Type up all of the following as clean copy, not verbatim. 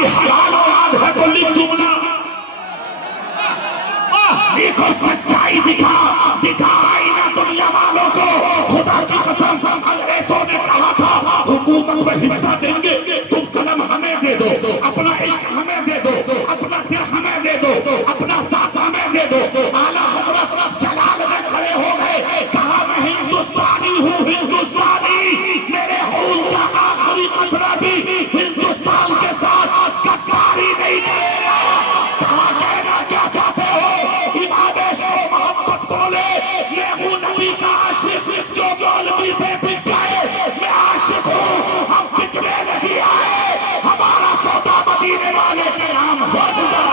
کی حلال اولاد ہے تو لکھ جملہ دیکھو سچائی دکھا آئینہ دنیا والوں کو. خدا کی قسم انگریزوں نے کہا تھا حکومت میں حصہ دیں گے, تم قلم ہمیں دے دو, اپنا عشق ہمیں دے دو, اپنا دل ہمیں دے دو, اپنا ساتھ ہمیں دے دو. اعلیٰ حضرت جلال میں کھڑے ہو گئے, کہا میں ہندوستانی ہوں, ہندوستانی, میرے خون کا آخری قطرہ بھی ہندوستان کے ساتھ غداری نہیں کرے گا. کہا کہنا کیا چاہتے ہو؟ امام عشق و محبت بولے میں ہوں نبی کا عاشق, جو مولوی تھے بک گئے, میں عاشق ہوں, ہم بکنے نہیں آئے, ہمارا سودا مدینے والے کے نام ہو چکا.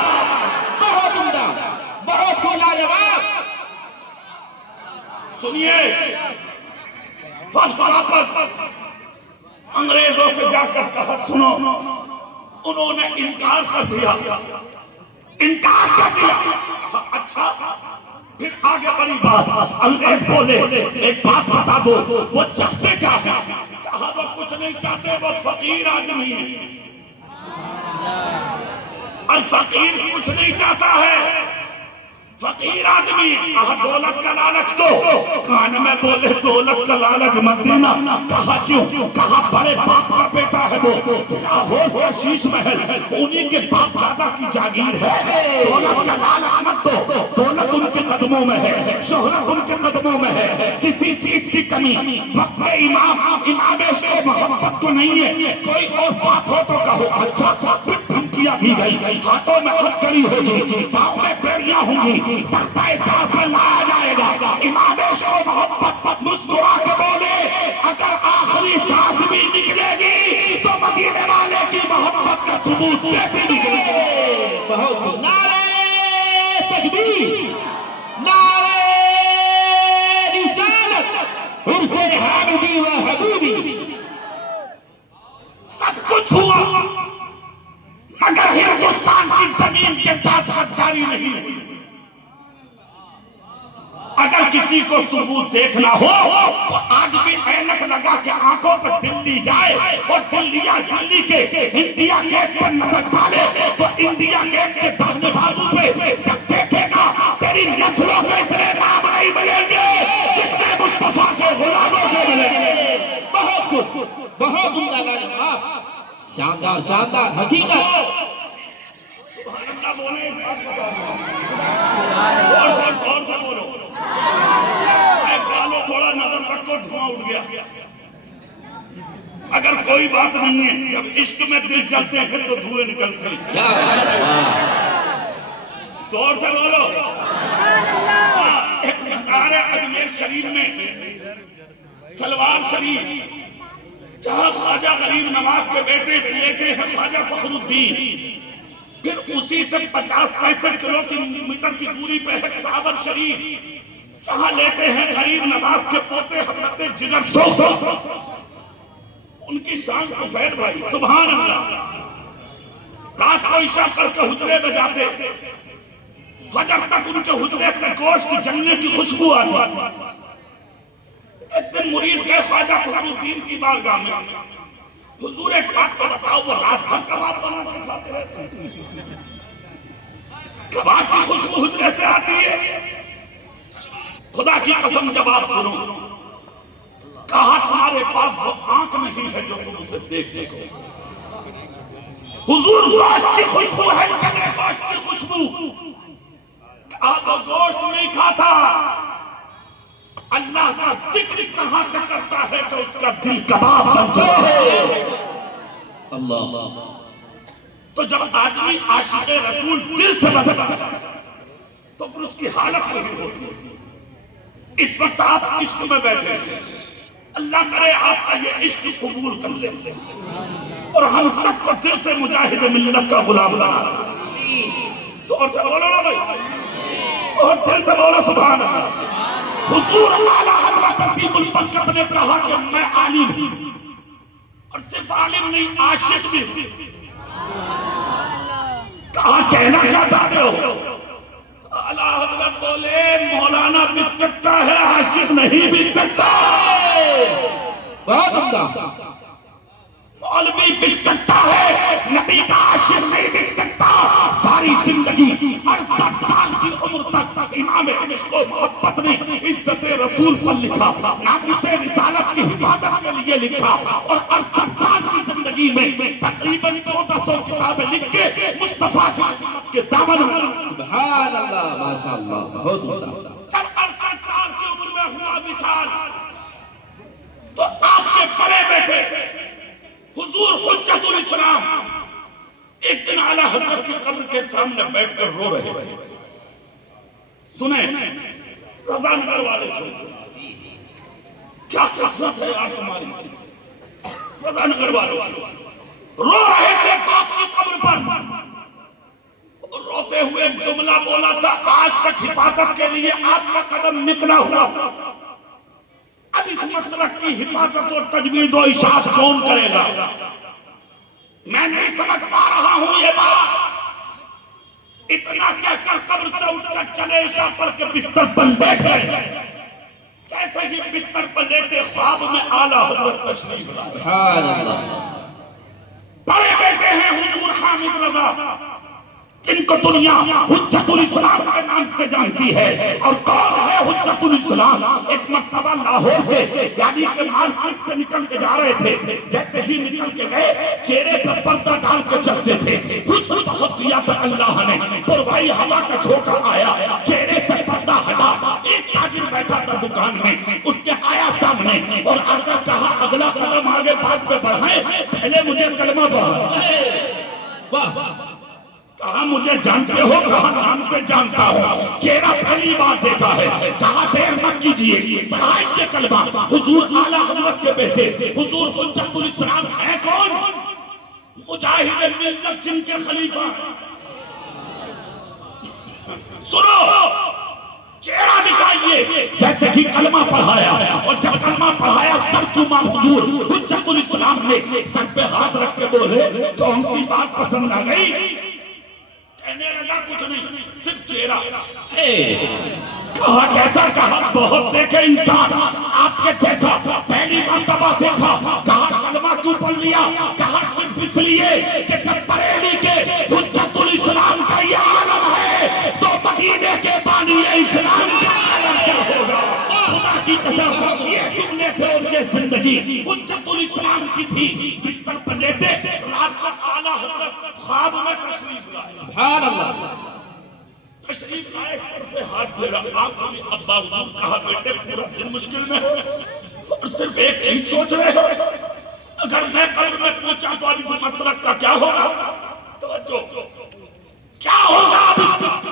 بہت عمدہ, بہت لاجواب. سنیے, واپس انگریزوں سے جا کر کہا سنو, انہوں نے انکار کر دیا. اچھا پھر آگے بڑی بات. انگریز بولے ایک بات بتا دو, وہ چاہتے کیا ہے؟ کہا وہ کچھ نہیں چاہتے, وہ فقیر آدمی ہے. اور فقیر کچھ نہیں چاہتا ہے, فقیر آدمی. کہا دولت کا لالچ دو. کان میں بولے دولت کا لالچ مت دینا. کہا کیوں؟ کہا بڑے باپ کا بیٹا ہے وہ, لاہور کا شیش محل انہی کے باپ دادا کی جاگیر ہے. دولت کا لالچ مت دو, دولت ان کے قدموں میں ہے, شہرت ان کے قدموں میں ہے, کسی چیز کی کمی وقت امام عشق و محبت کو نہیں ہے. کوئی اور بات ہو تو کہو. اچھا دھمکیاں دی گئی, ہاتھوں میں ہتھکڑی ہوگی, پاؤں میں بیڑیاں ہوں گی, تختہ دار پر لایا جائے گا. امام عشق و محبت مسکرا کے بولے اگر آخری سانس بھی نکلے گی تو مدینے والے کی محبت کا ثبوت دیتے نکلے گی. بہت نعرہ تکبیر, نعرہ رسالت, عرس حامدی و حبیبی. سب کچھ ہوا مگر ہندوستان کی زمین کے ساتھ غداری نہیں ہوئی. اگر کسی کو ثبوت دیکھنا ہو تو آج بھی اینک لگا کے آنکھوں پر دلی جائے اور دلی کے انڈیا گیٹ پر نظر ڈالے تو انڈیا گیٹ کے داہنے بازو پہ جب دیکھے گا تیری نسلوں کے اتنے نام نہیں ملیں گے جتنے مصطفیٰ کے غلاموں کے ملیں گے. بہت کچھ, بہت عمدہ لاجواب, شاندار شاندار حقیقت. سبحان اللہ بولے, ایک بات بتا دوں, اور سے بولو, تھوڑا نظر رکھو, دھواں اٹھ گیا. اگر کوئی بات نہیں ہے, جب عشق میں دل چلتے ہیں تو دھوئے نکلتے ہیں. زور سے بولو. ایک مزار ہے اجمیر شریف میں, سلوار شریف, جہاں خواجہ غریب نواز کے بیٹے لیٹے ہیں خواجہ فخر الدین. پھر اسی سے 50-65 کلومیٹر کی دوری پہ ہے ساور شریف, جہاں لیتے ہیں غریب نواز کے پوتے حضرت جگر شوخ. ان کی شان کو فید بھائی, سبحان اللہ. رات کو عشاء کر کے حجرے میں جاتے, فجر تک ان کے حجرے سے گوشت جلنے کی خوشبو آتی. ایک دن مرید گئے خواجہ فخر الدین کی بارگاہ میں, حضور ایک بات تو بتاؤ, وہ رات بھر کباب بنا کے کھاتے رہتے ہیں, کباب کی خوشبو حجرے سے آتی ہے. خدا کی قسم جب آپ سنو, کہا تمہارے پاس وہ آنکھ نہیں ہے جو تم اسے دیکھ سکو. حضور گوشت کی خوشبو ہے, چلے گوشت کی خوشبو. آپ وہ گوشت نہیں کھاتا, اللہ کا ذکر اس طرح سے کرتا ہے کہ اس کا دل کباب بن جاتا ہے. اللہ. تو جب آدمی عاشق رسول دل سے بجتا ہے تو پھر اس کی حالت نہیں ہوتی. اس وقت آپ عشق میں بیٹھے ہیں, اللہ کرے آپ کا یہ عشق قبول کر لے اور ہم سب کو دل سے مجاہد ملت کا غلام بنا. زور سے بولو نا بھائی, اور دل سے بولو سبحان اللہ. حضور اعلیٰ حضرت عظیم البرکت نے کہا کہ میں عالم ہوں, اور صرف عالم نہیں عاشق بھی ہوں. کہا کہنا کیا چاہتے ہو؟ اعلیٰ حضرت بولے مولانا بک سکتا ہے, عاشق نہیں بک سکتا. بہت عمدہ. مولوی بک سکتا ہے, نبی کا عاشق زندگی 68 سال کی عمر تک امام عشق و محبت نے عزت رسول پر لکھا، ناموس رسالت کی حفاظت کے لیے لکھا، اور 68 سال کی زندگی میں تقریباً 1400 کتابیں لکھ کے مصطفیٰ کی امت کے دامن میں سبحان اللہ ماشاء اللہ بہت عمدہ جب 68 سال کی عمر میں ہوا وصال تو آپ کے بڑے بیٹے حضور حجت الاسلام ایک دن اعلیٰ حضرت کی قبر کے سامنے بیٹھ کر رو رہے تھے. سنیں رضا نگر والے سنیں کیا قسمت ہے یار تمہاری. رضا نگر والے رو رہے تھے باپ کی قبر پر، روتے ہوئے ایک جملہ بولا تھا، آج تک حفاظت کے لیے آپ کا قدم نکلا ہوا تھا، اب اس مسلک کی حفاظت اور تجوید و اشاعت کون کرے گا؟ میں نہیں سمجھ پا رہا ہوں یہ بات. اتنا کہہ کر قبر سے اٹھ کر چلے عشاء پڑھ کے بستر پر بیٹھے. جیسے ہی بستر پر لیٹے خواب میں اعلیٰ حضرت تشریف لائے. سبحان اللہ. بڑے بیٹے ہیں حضور حامد رضا، جن کو دنیا حجت الاسلام کے نام سے جانتی ہے. اور کون ہے حجت الاسلام؟ ایک مرتبہ لاہور کے یعنی کہ مارکیٹ سے نکل کے جا رہے تھے، جیسے ہی نکل کے گئے چہرے پر پردہ ڈال کے چلتے تھے. حسن بہت دیا تھا اللہ نے، پروائی ہوا کا جھونکا آیا، چہرے سے پردہ ہٹا. ایک تاجر بیٹھا تھا دکان میں، اٹھ کے آیا سامنے اور آ کر کہا اگلا قدم آگے بات پہ بڑھائیں، پہلے مجھے کلمہ پڑھا. کہا مجھے جانتے ہو؟ کہا نام سے جانتا ہوں، چہرہ پہلی بار دیکھا ہے. کہا دیر مت کیجئے، پڑھائیں گے کلمہ. حضور اعلیٰ حضرت کے بیٹے حضور حجت الاسلام ہے کون؟ مجاہد ملت جن کے خلیفہ. سنو چہرہ دکھائیے. جیسے ہی کلمہ پڑھایا اور جب کلمہ پڑھایا سر چوما حضور حجت الاسلام نے سر پہ ہاتھ رکھ کے بولے کون سی بات پسند آ گئی؟ کہنے لگا کچھ نہیں، صرف چہرہ. کہا کیسا؟ کہا بہت دیکھے انسان آپ کے جیسا، پہلی مرتبہ دیکھا. کہا کلمہ کیوں پڑھ لیا؟ کہا صرف اس لیے کہ جب بریلی کے حجت الاسلام کا یہ عالم ہے تو مدینے کے بانی اسلام کا عالم کیا ہوگا؟ خدا کی قسم یہ جملے تھے اور یہ زندگی حجت الاسلام کی تھی. بستر پر لیٹے رات کو اعلیٰ حضرت خواب میں تشریف لائے. سبحان اللہ. تشریف لائے، سر پہ ہاتھ پھیرا. آپ کو بھی ابا حضور کہا بیٹے پورا دن مشکل میں ہو اور صرف ایک چیز سوچ رہے ہو، اگر میں قبر میں پوچھا تو اب اس مسلک کا کیا ہوگا؟ توجہ کیا ہوگا اب اس کا؟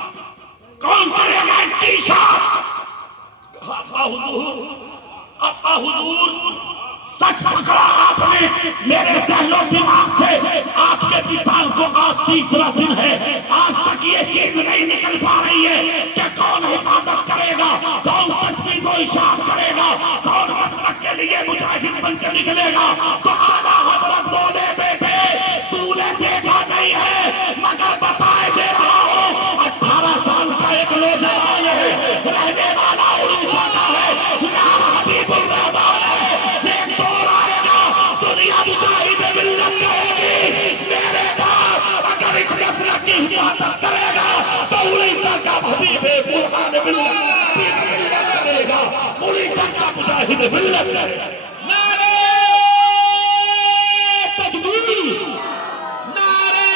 کون کرے گا اس کی اشاعت؟ کہا ابا حضور سچ پکڑا آپ نے میرے ذہن و دماغ سے. آپ کے وصال کو آج تیسرا دن ہے، آج تک یہ چیز نہیں نکل پا رہی ہے کہ کون حفاظت کرے گا، کون تجوید و اشاعت کرے گا، کون مسلک کے لیے مجاہد بن کے نکلے گا. تو اعلیٰ حضرت بولے بیٹے تو نے دیکھا نہیں ہے مگر بتائے دے رہا ہوں، 18 سال کا ایک نوجوان ہے، رہنے والا اڑیسہ کا ہے، نام حبیب الرحمان ہے. ایک دور آئے گا دنیا مجاہد ملت کہے گی میرے باپ اگر اس مسلک کی حفاظت کرے گا تو اڑیسہ کا حبیب برہان ملت کرے گا، اڑیسہ کا مجاہد ملت کرے گا. نعرہ تکبیر، نعرہ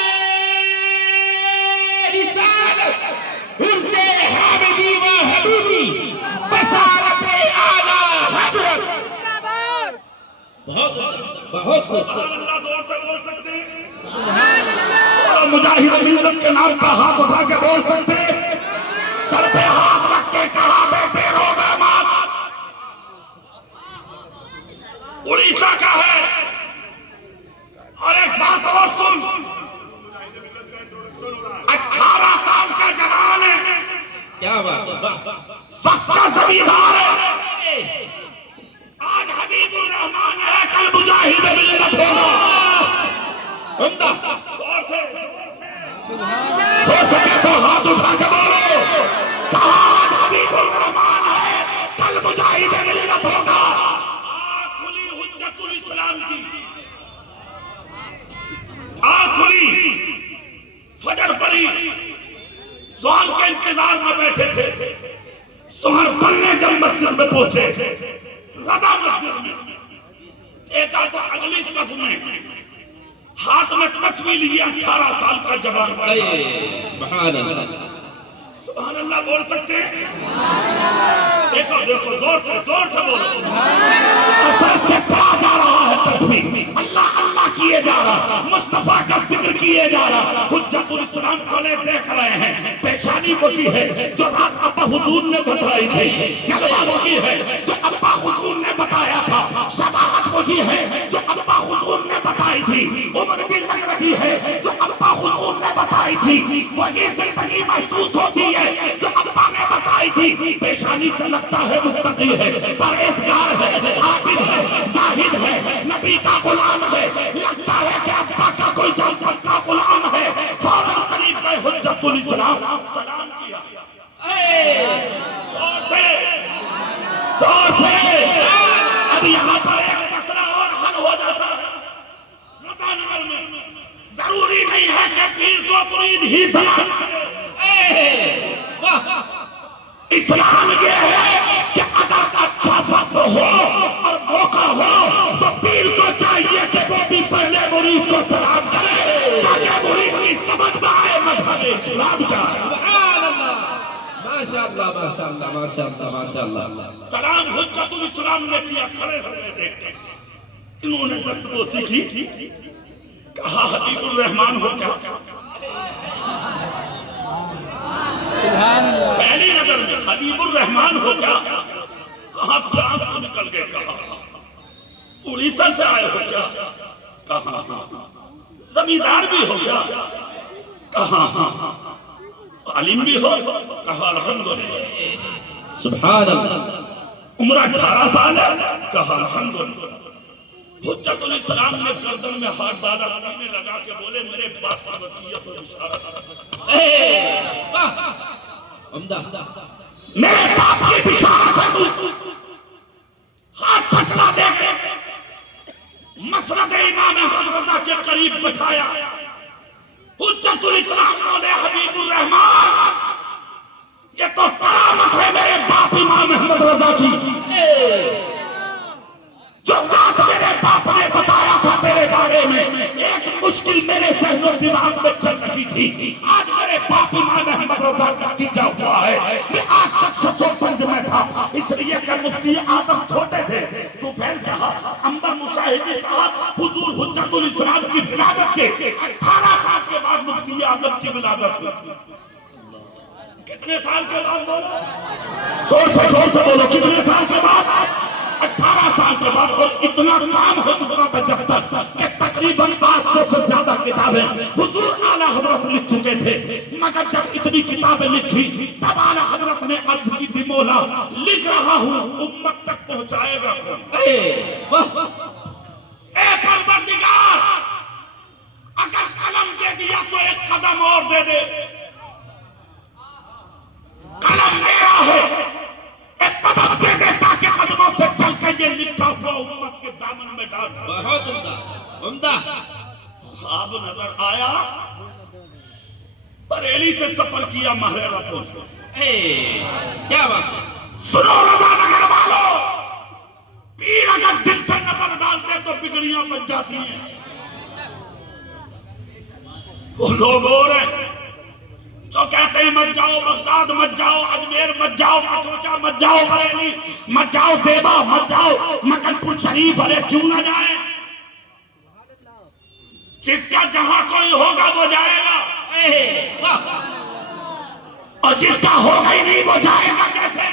رسالت، عرض حامدی و حبیبی، بشارت اعلیٰ حضرت. بہت سبحان اللہ زور سے بول سکتے ہیں؟ سبحان اللہ. مجاہد ملت کے نام پر ہاتھ اٹھا کے بول سکتے ہیں؟ سر پہ ہاتھ رکھ کے کہا بیٹے رو بے مات. اڑیسہ کا ہے. اور ایک بات اور سن، 18 سال کا جوان ہے، کیا بات ہے، وقت کا زمیندار ہے. آج حبیب الرحمان ہے، کل مجاہد ملت ہوگا. عمدہ. ہو سکے تو ہاتھ اٹھا کے بولو، کہا آج حبیب الرحمان ہے، کل مجاہد ملت ہوگا. آنکھ کھلی حجت الاسلام کی، آنکھ کھلی، فجر پڑی، انتظار میں بیٹھے تھے. سحر بننے جب مسجد میں پہنچے, رضا مسجد میں دیکھا تو اگلی صف میں ہاتھ میں تسبیح لیے 18 سال کا جوان. سبحان اللہ, سبحان اللہ بول سکتے ہیں؟ دیکھو دیکھو, زور سے بولو. اثر سے پڑا جا رہا ہے تسبیح, اللہ اللہ کیے جا رہا, مصطفیٰ کا ذکر کیے جا رہا. حجت الاسلام کھولے دیکھ رہے ہیں, پیشانی وہ کی ہے جو رات ابا حضور نے بتائی تھی, جلوہ وہ کی ہے جو ابا حضور نے بتایا تھا, شفاعت وہی ہے جو ابا حضور نے بتائی تھی, عمر بھی لگ رہی ہے جو ابا حضور نے بتائی تھی, وہی زندگی محسوس ہوتی ہے جو ابا نے بتائی تھی. پیشانی سے لگتا ہے متقی ہے, پرہیزگار ہے, عابد ہے, زاہد ہے, نبی کا غلام ہے, لگتا ہے کہ ابا کا کوئی جانت کا غلام ہے. فوراً قریب گئے حجت الاسلام, سلام کیا. زور سے اب یہاں پر ایک مسئلہ اور حل ہو جاتا ہے. رضا نگر میں ضروری نہیں ہے کہ پیر کو مرید ہی سلام کرے. اسلام یہ ہے کہ اگر اچھا وقت ہو اور موقع ہو تو پیر کو چاہیے کہ وہ بھی پہلے مرید کو سلام کرے تاکہ مرید کی سمجھ میں آئے مذہب اسلام کا. سبحان اللہ, ماشاء اللہ, ماشاء اللہ, ماشاء اللہ, ماشاء اللہ. سلام حجت الاسلام نے کیا, کھڑے ہوئے دیکھتے انہوں نے دستبوسی کی, کہا حبیب الرحمان ہو کیا. پہلی نظر میں حبیب الرحمان ہو کیا, ہاتھ سے آنسو نکل گئے. کہا اڑیسہ سے آئے ہو کیا, کہا زمیندار بھی ہو کیا, کہا عالم بھی ہو, کہا الحمدللہ. سبحان اللہ. عمر 18 سال ہے, کہا الحمدللہ. حجت الاسلام نے گردن میں ہاتھ ڈالا, سینے لگا کے بولے میرے باپ کی وصیت اور اشارت. میرے باپ کی بشارت ہے تو ہاتھ پکڑا دے کے مسند امام احمد رضا کے قریب بٹھایا. حجت الاسلام بولے حبیب الرحمان یہ تو کرامت ہے میرے باپ امام احمد رضا کی, جو بات میرے باپ نے بتایا تھا تیرے بارے میں ایک مشکل میرے ذہن و دماغ میں چل رہی تھی, آج میرے باپ امام احمد رضا کا نتیجہ ہوا ہے. میں آج تک ششوپنج میں تھا اس لیے کہ مفتی اعظم چھوٹے تھے, طفیل صاحب, انور مشاہدی صاحب, حضور حجت الاسلام کی ولادت کے 18 سال کے بعد مفتی اعظم کی ولادت ہوئی. کتنے سال کے بعد بولو, زور سے بولو, کتنے سال کے بعد؟ 18 سال کے بعد. اور اتنا کام ہو چکا تھا جب تک کہ تقریباً 500 سے زیادہ کتابیں حضور اعلیٰ حضرت لکھ چکے تھے. مگر جب اتنی کتابیں لکھی تب اعلیٰ حضرت نے عرض کی تھی مولا لکھ رہا ہوں امت تک پہنچائے گا کون. اے پروردگار اگر قلم دے دیا تو ایک قدم اور دے دے. قلم میرا ہے, ایک قدم دے دے تاکہ قدموں سے چل کے یہ لکھا ہوا امت کے دامن میں ڈال. بہت عمدہ, عمدہ. خواب نظر آیا, بریلی سے سفر کیا, مہریرہ پہنچ گئے. کیا بات. سنو رضا نگر والو, پیر اگر دل سے نظر ڈالتے تو بگڑیاں بن جاتی ہیں. وہ لوگ اور ہیں جو کہتے ہیں مت جاؤ بغداد, مت جاؤ اجمیر, مت جاؤ کچوچا, مت جاؤ بریلی, مت جاؤ دیبا, مت جاؤ مکن پور شریف. ارے کیوں نہ جائیں, جس کا جہاں کوئی ہوگا وہ جائے گا, اور جس کا ہوگا ہی نہیں وہ جائے گا کیسے؟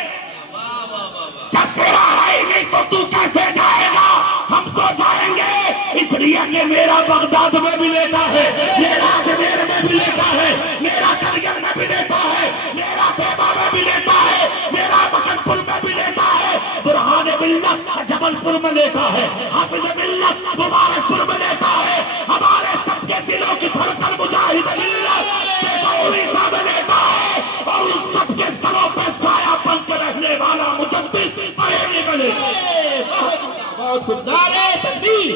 جب تیرا ہے ہی نہیں تو کیسے جائے گا؟ ہم تو جائیں گے اس لیے کہ میرا بغداد میں بھی لیتا ہے, میرا اجمیر میں بھی لیتا ہے, میرا کرگل میں بھی لیتا ہے, میرا دیبا میں بھی لیتا ہے, میرا مکن پور میں بھی لیتا ہے, برہان ملت جبل پور میں لیتا ہے, حافظ ملت مبارک پور میں لیتا ہے. ہمارے سب کے دلوں کی دھڑکن مجاہد ملت اڑیسہ میں لیتا ہے, اور اس سب کے سروں پہ سایہ بن کے رہنے والا مجدد بریلی میں لیتا ہے. بہت خوب. نعرہ تکبیر,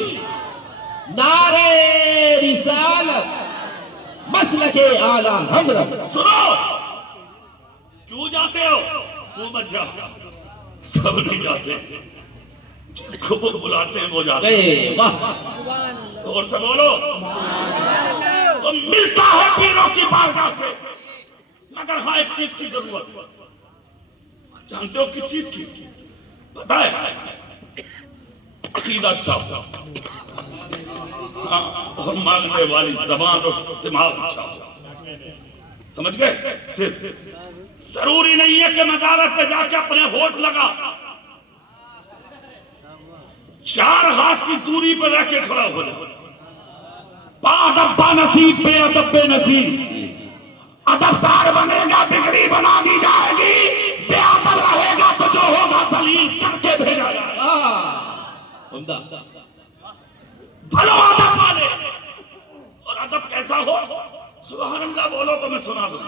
نعرہ رسالت, مسلک اعلیٰ حضرت. سنو کیوں جاتے ہو؟ تو مت جا، سب نہیں جاتے، جس کو وہ بلاتے ہیں وہ جاتے ہیں۔ زور سے بولو۔ تو ملتا ہے پیروں کی بارگاہ سے، مگر ہاں ایک چیز کی ضرورت ہے۔ جانتے ہو کس چیز کی؟ پتہ ہے؟ عقیدہ اچھا ہو، اور ماننے والی زبان اور دماغ اچھا ہو، سمجھ گئے؟ صرف ضروری نہیں ہے کہ مزارت پہ جا کے اپنے ہونٹ لگا، 4 ہاتھ کی دوری پر رہ کے کھڑا ہو جائے۔ بادب با نصیب بے ادب بے نصیب، ادبدار بنے گا بگڑی بنا دی جائے گی، بے ادب رہے گا تو جو ہوگا دلیل کر کے بھیجا جائے گا۔ بھلو ادب والے، اور ادب کیسا ہو؟ سبحان اللہ بولو تو میں سنا دوں۔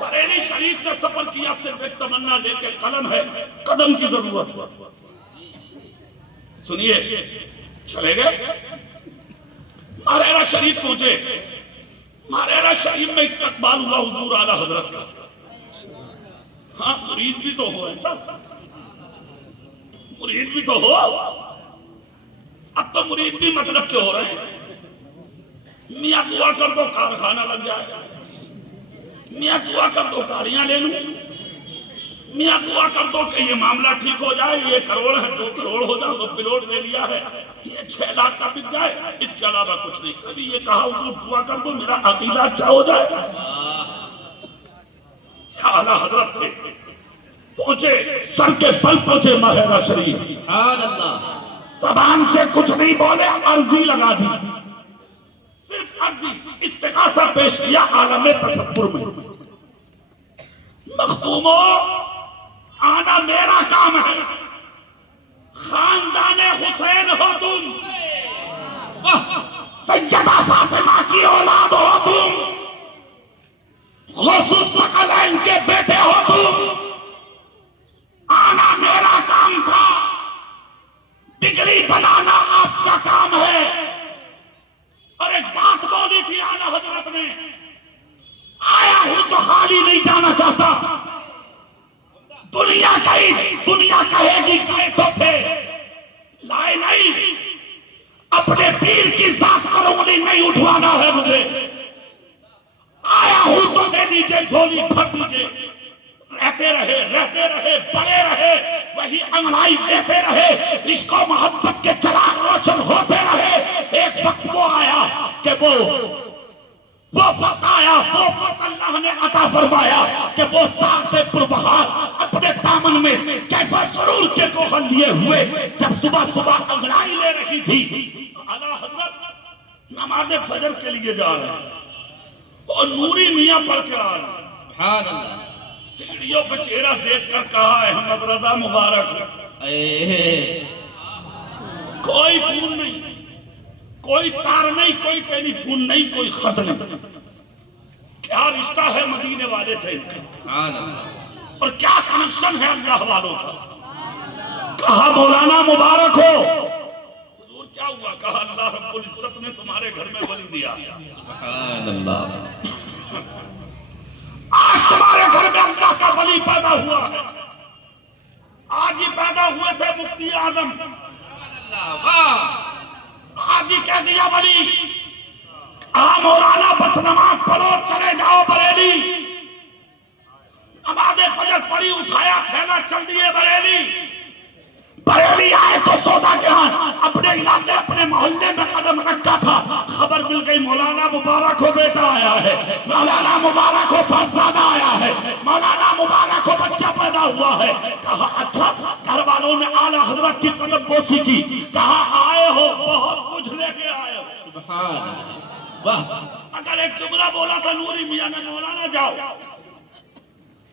بریلی شریف سے سفر کیا، صرف ایک تمنا لے کے، قلم ہے، قدم کی ضرورت ہوا۔ سنیے، چلے گئے ماریرہ شریف پہنچے، ماریرہ شریف میں استقبال ہوا حضور اعلیٰ حضرت کا۔ ہاں مرید بھی تو ہو، ایسا مرید بھی تو ہو۔ اب تو مرید بھی مطلب کے ہو رہے ہیں، میاں دعا کر دو کارخانہ لگ جائے، میاں دعا کر دو گاڑیاں لے لوں، میاں دعا کر دو کہ یہ معاملہ ٹھیک ہو جائے، یہ کروڑ ہے 2 کروڑ ہو جائے، وہ پلاٹ لے لیا ہے، یہ 6 لاکھ کا بک جائے، اس کے علاوہ کچھ نہیں۔ کبھی یہ کہا حضور دعا کر دو میرا عقیدہ اچھا ہو جائے۔ یہ اعلیٰ حضرت تھے، پہنچے، سر کے بل پہنچے ماریرہ شریف، زبان سے کچھ نہیں بولے، عرضی لگا دی، صرف عرضی، استغاثہ پیش کیا عالم تصور میں۔ مخدومو، آنا میرا کام ہے، خاندان حسین ہو تم، سیدہ فاطمہ کی اولاد ہو تم، غوث الثقلین کے بیٹے ہو تم، آنا میرا کام تھا، بگڑی بنانا آپ کا کام ہے۔ اور ایک بات بولی تھی اعلیٰ حضرت نے، آیا ہوں تو خالی نہیں جانا چاہتا، دنیا کہے گی گئے تو تھے، لائے نہیں، اپنے پیر کی ذات پر انگلی نہیں اٹھوانا ہے مجھے، آیا ہوں تو دے دیجئے جھولی بھر دیجئے۔ رہتے رہے بڑے رہے، وہی انگڑائی دیتے رہے، عشق و محبت کے چراغ روشن ہوتے رہے۔ ایک وقت وہ آیا کہ وہ وقت آیا، وہ وقت اللہ نے عطا فرمایا کہ وہ ساتھ پربہار اپنے دامن میں کیف سرور کے گوہر لیے ہوئے، جب صبح صبح انگڑائی لے رہی تھی، اعلیٰ حضرت نماز فجر کے لیے جا رہے ہیں، اور نوری میاں پڑھ کے آ رہے ہیں، سبحان اللہ، سیڑھیوں پہ چہرہ دیکھ کر کہا احمد رضا مبارک، کوئی فون نہیں، کوئی تار نہیں، کوئی ٹیلی فون نہیں، کوئی خط نہیں، کیا رشتہ ہے مدینے والے سے اس کا، اور کیا کنیکشن ہے اللہ والوں کا۔ کہا مولانا مبارک ہو۔ حضور کیا ہوا؟ کہا اللہ رب العزت نے تمہارے گھر میں ولی دیا، سبحان اللہ، آج تمہارے گھر میں اللہ کا ولی پیدا ہوا ہے۔ آج ہی پیدا ہوئے تھے مفتی اعظم، آج ہی کہہ دیا ولی، مولانا بس نماز پڑھو چلے جاؤ بریلی، نماز فجر پڑھی اٹھایا تھیلا چل دیے بریلی۔ بریلی آئے تو سودا کے ہاں اپنے علاقے اپنے محلے میں قدم رکھا تھا، خبر مل گئی مولانا مبارک ہو بیٹا آیا ہے، مولانا مبارک ہو صاحبزادہ آیا ہے، مولانا مبارک ہو بچہ پیدا ہوا ہے۔ کہا اچھا، گھر والوں نے اعلیٰ حضرت کی قدم بوسی کی، کہا آئے ہو بہت کچھ لے کے آئے ہو، سبحان اللہ، اگر ایک جملہ بولا تھا نوری میاں نے، مولانا جاؤ،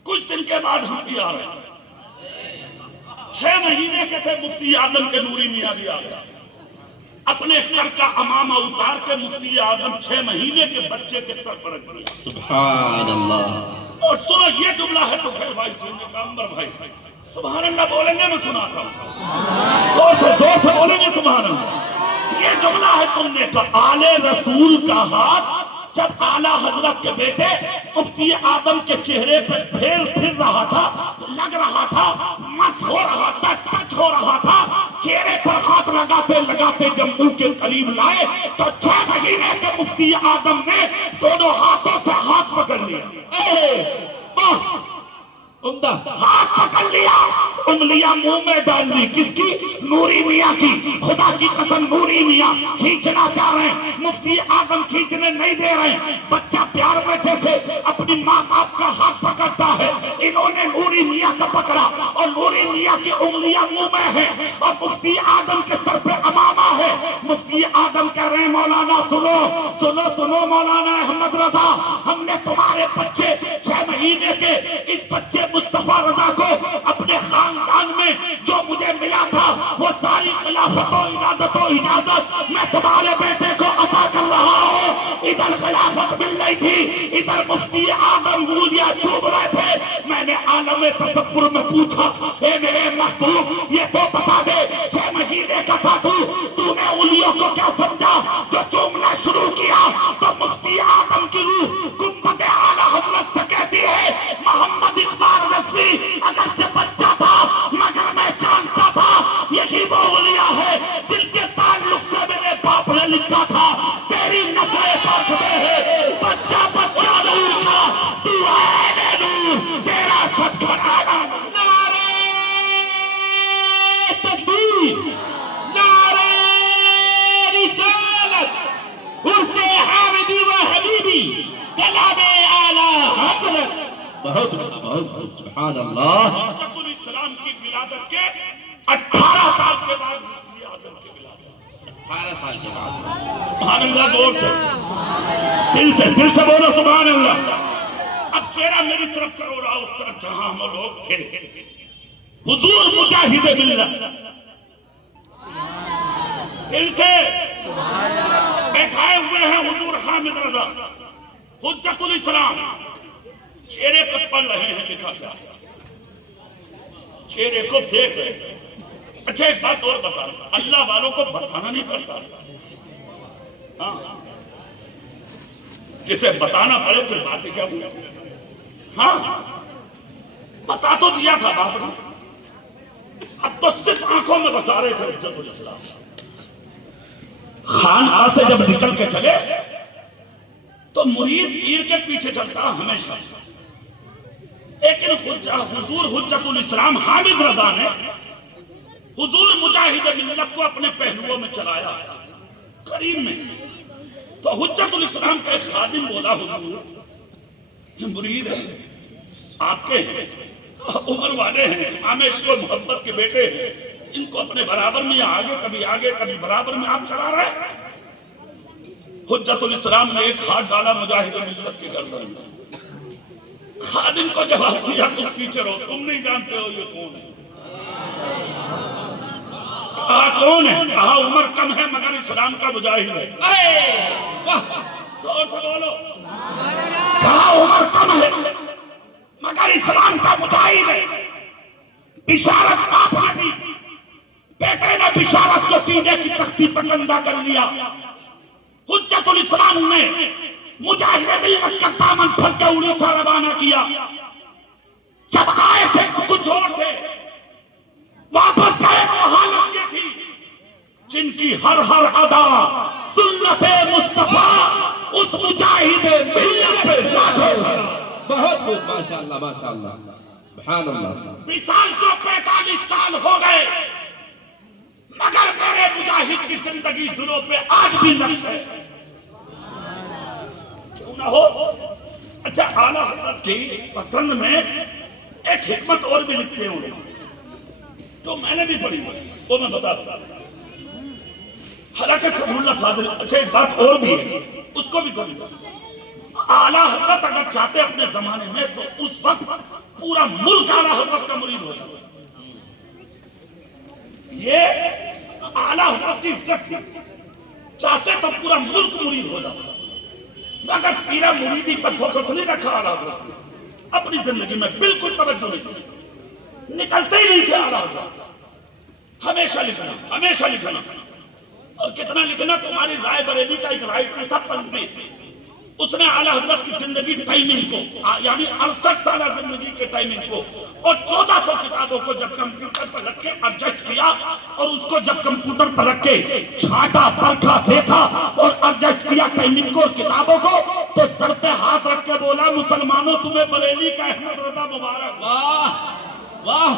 کچھ دن کے بعد ہم بھی آ رہے ہیں۔ 6 مہینے کے تھے مفتی اعظم کے، نوری میاں بھی آ گیا، اپنے سر کا امامہ اتار کے مفتی اعظم 6 مہینے کے بچے کے سر پر رکھ دیا۔ سبحان اللہ، اور سنو یہ جملہ ہے تو پھر بھائی سننے کا، عمر بھائی سبحان اللہ بولیں گے، میں سناتا ہوں، زور سے بولیں گے سبحان اللہ۔ یہ جملہ ہے سننے کا، آل رسول کا ہاتھ جب اعلیٰ حضرت کے بیٹے مفتی اعظم کے چہرے پہ پھر رہا تھا، لگ رہا تھا، مس ہو رہا تھا، ٹچ ہو رہا تھا، چہرے پر ہاتھ لگاتے لگاتے جب منہ کے قریب لائے تو 6 مہینے کے مفتی اعظم نے دونوں ہاتھوں سے ہاتھ پکڑ لیا، عمدہ ہاتھ پکڑ لیا، انگلیاں منہ میں ڈال لی، کس کی؟ نوری میاں کی، خدا کی قسم نوری میاں کھینچنا چاہ رہے ہیں، مفتی اعظم کھینچنے نہیں دے رہے ہیں، بچہ پیار میں جیسے اپنی ماں باپ کا ہاتھ پکڑتا ہے، انہوں نے نوری میاں کا پکڑا اور نوری میاں کی انگلیاں منہ میں ہیں اور مفتی اعظم کے سر پہ امامہ ہے۔ مفتی اعظم کہہ رہے ہیں مولانا سنو سنو سنو مولانا احمد رضا، ہم نے تمہارے بچے 6 مہینے کے اس بچے مصطفیٰ رضا کو اپنے خاندان میں جو مجھے ملا تھا وہ ساری خلافت و ارادت و اجازت میں تمہارے بیٹے کو عطا کر رہا ہوں۔ ادھر خلافت مل رہی تھی، ادھر مفتی اعظم گولیاں چوب رہے تھے، میں نے عالم تصور میں پوچھا اے میرے محبوب یہ تو بتا دے 6 مہینے کا تھا تو نے انگلیوں کو کیا سمجھا؟ جو چومنا شروع کیا تو مفتی اعظم کی روح گنبد اعلیٰ حضرت سے کہتی ہے محمد اقبال رضوی اگرچہ بچہ تھا مگر میں جانتا تھا یہی وہ اولیاء ہے جن کے تعلق سے میرے باپ نے لکھا تھا تیری نسل پاک میں ہے بچہ بچہ نور کا تو عین نور تیرا سب گھرانا۔ نعرہ تکبیر، نعرہ رسالت، عرس حامدی و حبیبی، کلام اعلیٰ حضرت۔ بہت خوب، سبحان اللہ۔ حجت الاسلام کی ولادت کے 18 سال کے بعد مفتی اعظم کی ولادت، 18 سال کے بعد۔ سبحان اللہ، زور سے دل سے بولو سبحان اللہ۔ اب چہرہ میری طرف کرو رہا اس طرف جہاں ہم لوگ تھے، حضور مجاہد ملت دل سے بیٹھائے ہوئے ہیں حضور حامد رضا حجت الاسلام، چہرے پر پڑھ رہے ہیں لکھا کیا ہے، چہرے کو دیکھ رہے ہیں۔ اچھا ایک بات اور بتا رہا، اللہ والوں کو بتانا نہیں پڑتا، ہاں جسے بتانا پڑے پھر باتیں کیا ہوئی، ہاں بتا تو دیا تھا باپ نے، اب تو صرف آنکھوں میں بسا رہے تھے حجت الاسلام۔ خانقاہ سے جب نکل کے چلے تو مرید پیر کے پیچھے چلتا ہمیشہ، لیکن حضور حجت الاسلام حامد رضا نے حضور مجاہد ملت کو اپنے پہلوؤں میں چلایا قریب میں، تو حجت الاسلام کا ایک خادم بولا حضور یہ مرید ہے آپ کے ہیں، عمر والے ہیں، امام عشق و محبت کے بیٹے ہیں، ان کو اپنے برابر میں آگے کبھی برابر میں آپ چلا رہے ہیں۔ حجت الاسلام نے ایک ہاتھ ڈالا مجاہد ملت کے گردن میں، خادم کو جواب دیا تم پیچھے رہو، تم نہیں جانتے ہو یہ کون ہے۔ کہا کون ہے؟ کہا عمر کم ہے مگر اسلام کا مجاہد ہے۔ زور سے بولو۔ کہا عمر کم ہے مگر اسلام کا مجاہد ہے۔ بشارت باپ نے دی، بیٹے نے بشارت کو سینے کی تختی پر کندھا کر لیا۔ حجت الاسلام نے مجاہد ملت کا دامن پھڑ کے اڑیسہ روانہ کیا۔ جب آئے تھے کچھ اور تھے، واپس گئے تو حالت یہ تھی جن کی ہر ادا سنت مصطفیٰ اس مجاہد ملت پہ لاگو ہے۔ بہت خوب، ماشاءاللہ ماشاءاللہ، سبحان اللہ۔ مثال کو 45 سال ہو گئے مگر میرے مجاہد کی زندگی دلوں پہ آج بھی نقش ہے، کیوں نہ ہو۔ اچھا اعلیٰ حضرت کی پسند میں ایک حکمت اور بھی لکھتے ہیں جو میں نے بھی پڑھی وہ میں بتا دوں، حالانکہ سبحان اللہ فاضل۔ اچھا ایک بات اور بھی ہے اس کو بھی سمجھا، اعلیٰ حضرت اگر چاہتے اپنے زمانے میں تو اس وقت پورا ملک اعلیٰ حضرت کا مرید ہو جاتا، یہ اعلیٰ حضرت کی عزت تھی، چاہتے تو پورا ملک مرید ہو جاتا، مگر پیرا مریدی پر فوکس نہیں رکھا اعلیٰ حضرت نے، اپنی زندگی میں بالکل توجہ نہیں تھی، نکلتے ہی نہیں تھے اعلیٰ حضرت، ہمیشہ لکھنا، اور کتنا لکھنا، تمہاری رائے بریلی کا ایک رائٹ تھا پنجی، اس نے اعلیٰ حضرت کی زندگی ٹائمنگ کو یعنی 68 سالہ زندگی کے ٹائمنگ کو اور 1400 کتابوں کو جب کمپیوٹر پر رکھ کے ایڈجسٹ کیا اور اس کو جب کمپیوٹر پر رکھ کے چھانٹا پرکھا دیکھا اور ایڈجسٹ کیا ٹائمنگ کو اور کتابوں کو تو سر پہ ہاتھ رکھ کے بولا مسلمانوں تمہیں بریلی کا احمد رضا مبارک۔ واہ واہ،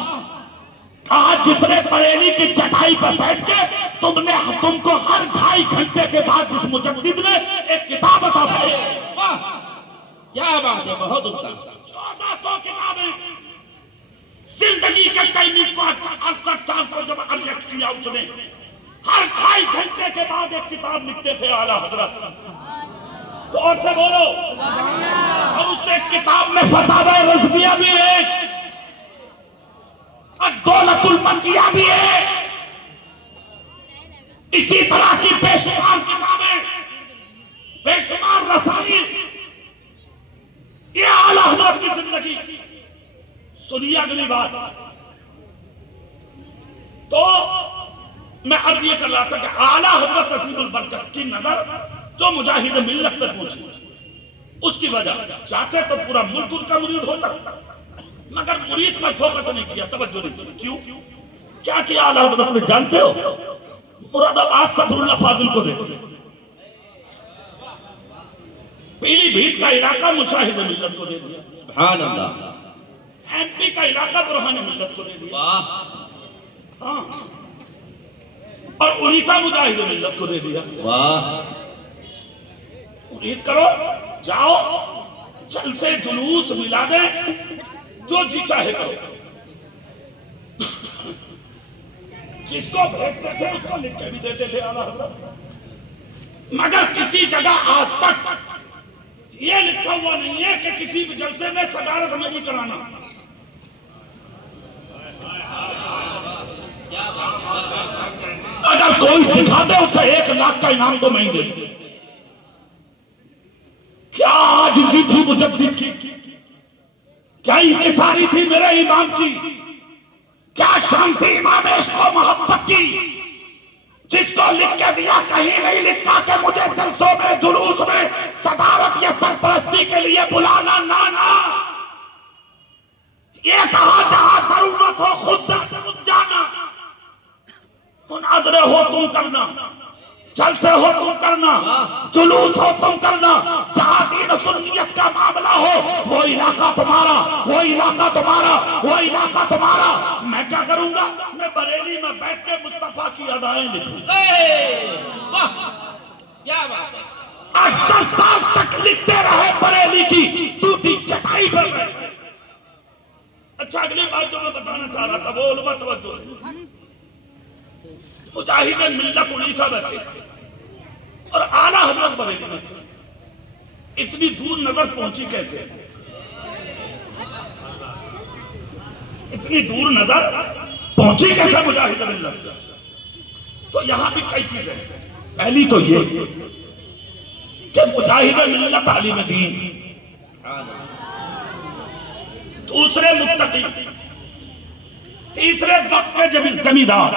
کہا جس نے بریلی کی چٹائی پر بیٹھ کے تم کو ہر 2.5 گھنٹے کے بعد جس مجدد نے ایک کتاب عطا فرمائی۔ واہ کیا بات ہے، بہت عمدہ۔ 1400 کتابیں زندگی کے ٹائمنگ کو 68 سال کو جب ایڈجسٹ کیا اس نے ہر 2.5 گھنٹے کے بعد ایک کتاب لکھتے تھے اعلیٰ حضرت۔ زور سے بولو۔ اور اس ایک کتاب میں فتاوی رضویہ بھی ہے اور دولت المنجیہ بھی ہے، اسی طرح کی بے شمار کتابیں، بے شمار رسائل، یہ اعلیٰ حضرت کی زندگی۔ سنیے اگلی بات، تو میں عرض یہ کر رہا تھا کہ اعلیٰ حضرت عظیم البرکت کی نظر جو مجاہد ملت پر پہنچی، اس کی وجہ چاہتے تو پورا ملک ان کا مرید ہوتا، مگر مرید پر فوکس نہیں کیا، توجہ نہیں کی۔ کیوں؟ کیا کیا اعلیٰ حضرت نے جانتے ہو؟ مراد آباد صدر اللہ فاضل کو دے دیا، پیلی بھیت کا علاقہ مشاہد ملت کو دے دیا، سبحان اللہ، ایم پی کا علاقہ برہان ملت کو دے دیا، واہ، ہاں، اور اڑیسہ مجاہد ملت کو دے دیا۔ واہ، مرید کرو، جاؤ، جلسے جلوس ملا دیں، جو جی چاہے کرو، جس کو بھیجتے تھے اس کو لکھ کے بھی دیتے تھے اعلیٰ حضرت، مگر کسی جگہ آج تک یہ لکھا ہوا نہیں ہے کہ کسی بھی جلسے میں صدارت ہمیں نہیں کرانا۔ اگر کوئی دکھا دے اسے 1 لاکھ کا انعام تو میں ہی دے دوں۔ کیا عاجزی تھی مجدد کی، کیا انکساری تھی میرے امام کی، کیا شان تھی امام عشق و محبت کی، جس کو لکھ کے دیا کہیں نہیں لکھا کہ مجھے جلسوں میں جلوس میں صدارت یا سرپرستی کے لیے بلانا، نہ یہ کہا جہاں ضرورت ہو خود جانا، مناظرے ہو تم کرنا، جلسے ہو تم کرنا، جلوس ہو تم کرنا، جہاں دین و سنیت کا معاملہ ہو وہ علاقہ تمہارا، وہ علاقہ تمہارا، وہ علاقہ تمہارا۔ میں کیا کروں گا؟ میں بریلی میں بیٹھ کے مصطفیٰ کی ادائیں لکھوں گا۔ واہ کیا بات ہے، 68 سال تک لکھتے رہے بریلی کی ٹوٹی چٹائی پر بیٹھ کے۔ اچھا اگلی بات جو میں بتانا چاہ رہا تھا وہ علماء توجہ ہے، مجاہد ملت اڑیسہ میں تھے اور اعلیٰ حضرت بریلی میں تھے، اتنی دور نظر پہنچی کیسے؟ اتنی دور نظر پہنچی کیسے مجاہد ملت؟ تو یہاں بھی کئی چیزیں ہیں۔ پہلی تو یہ کہ مجاہد ملت عالم دین، دوسرے متقی، تیسرے وقت کے زمیندار،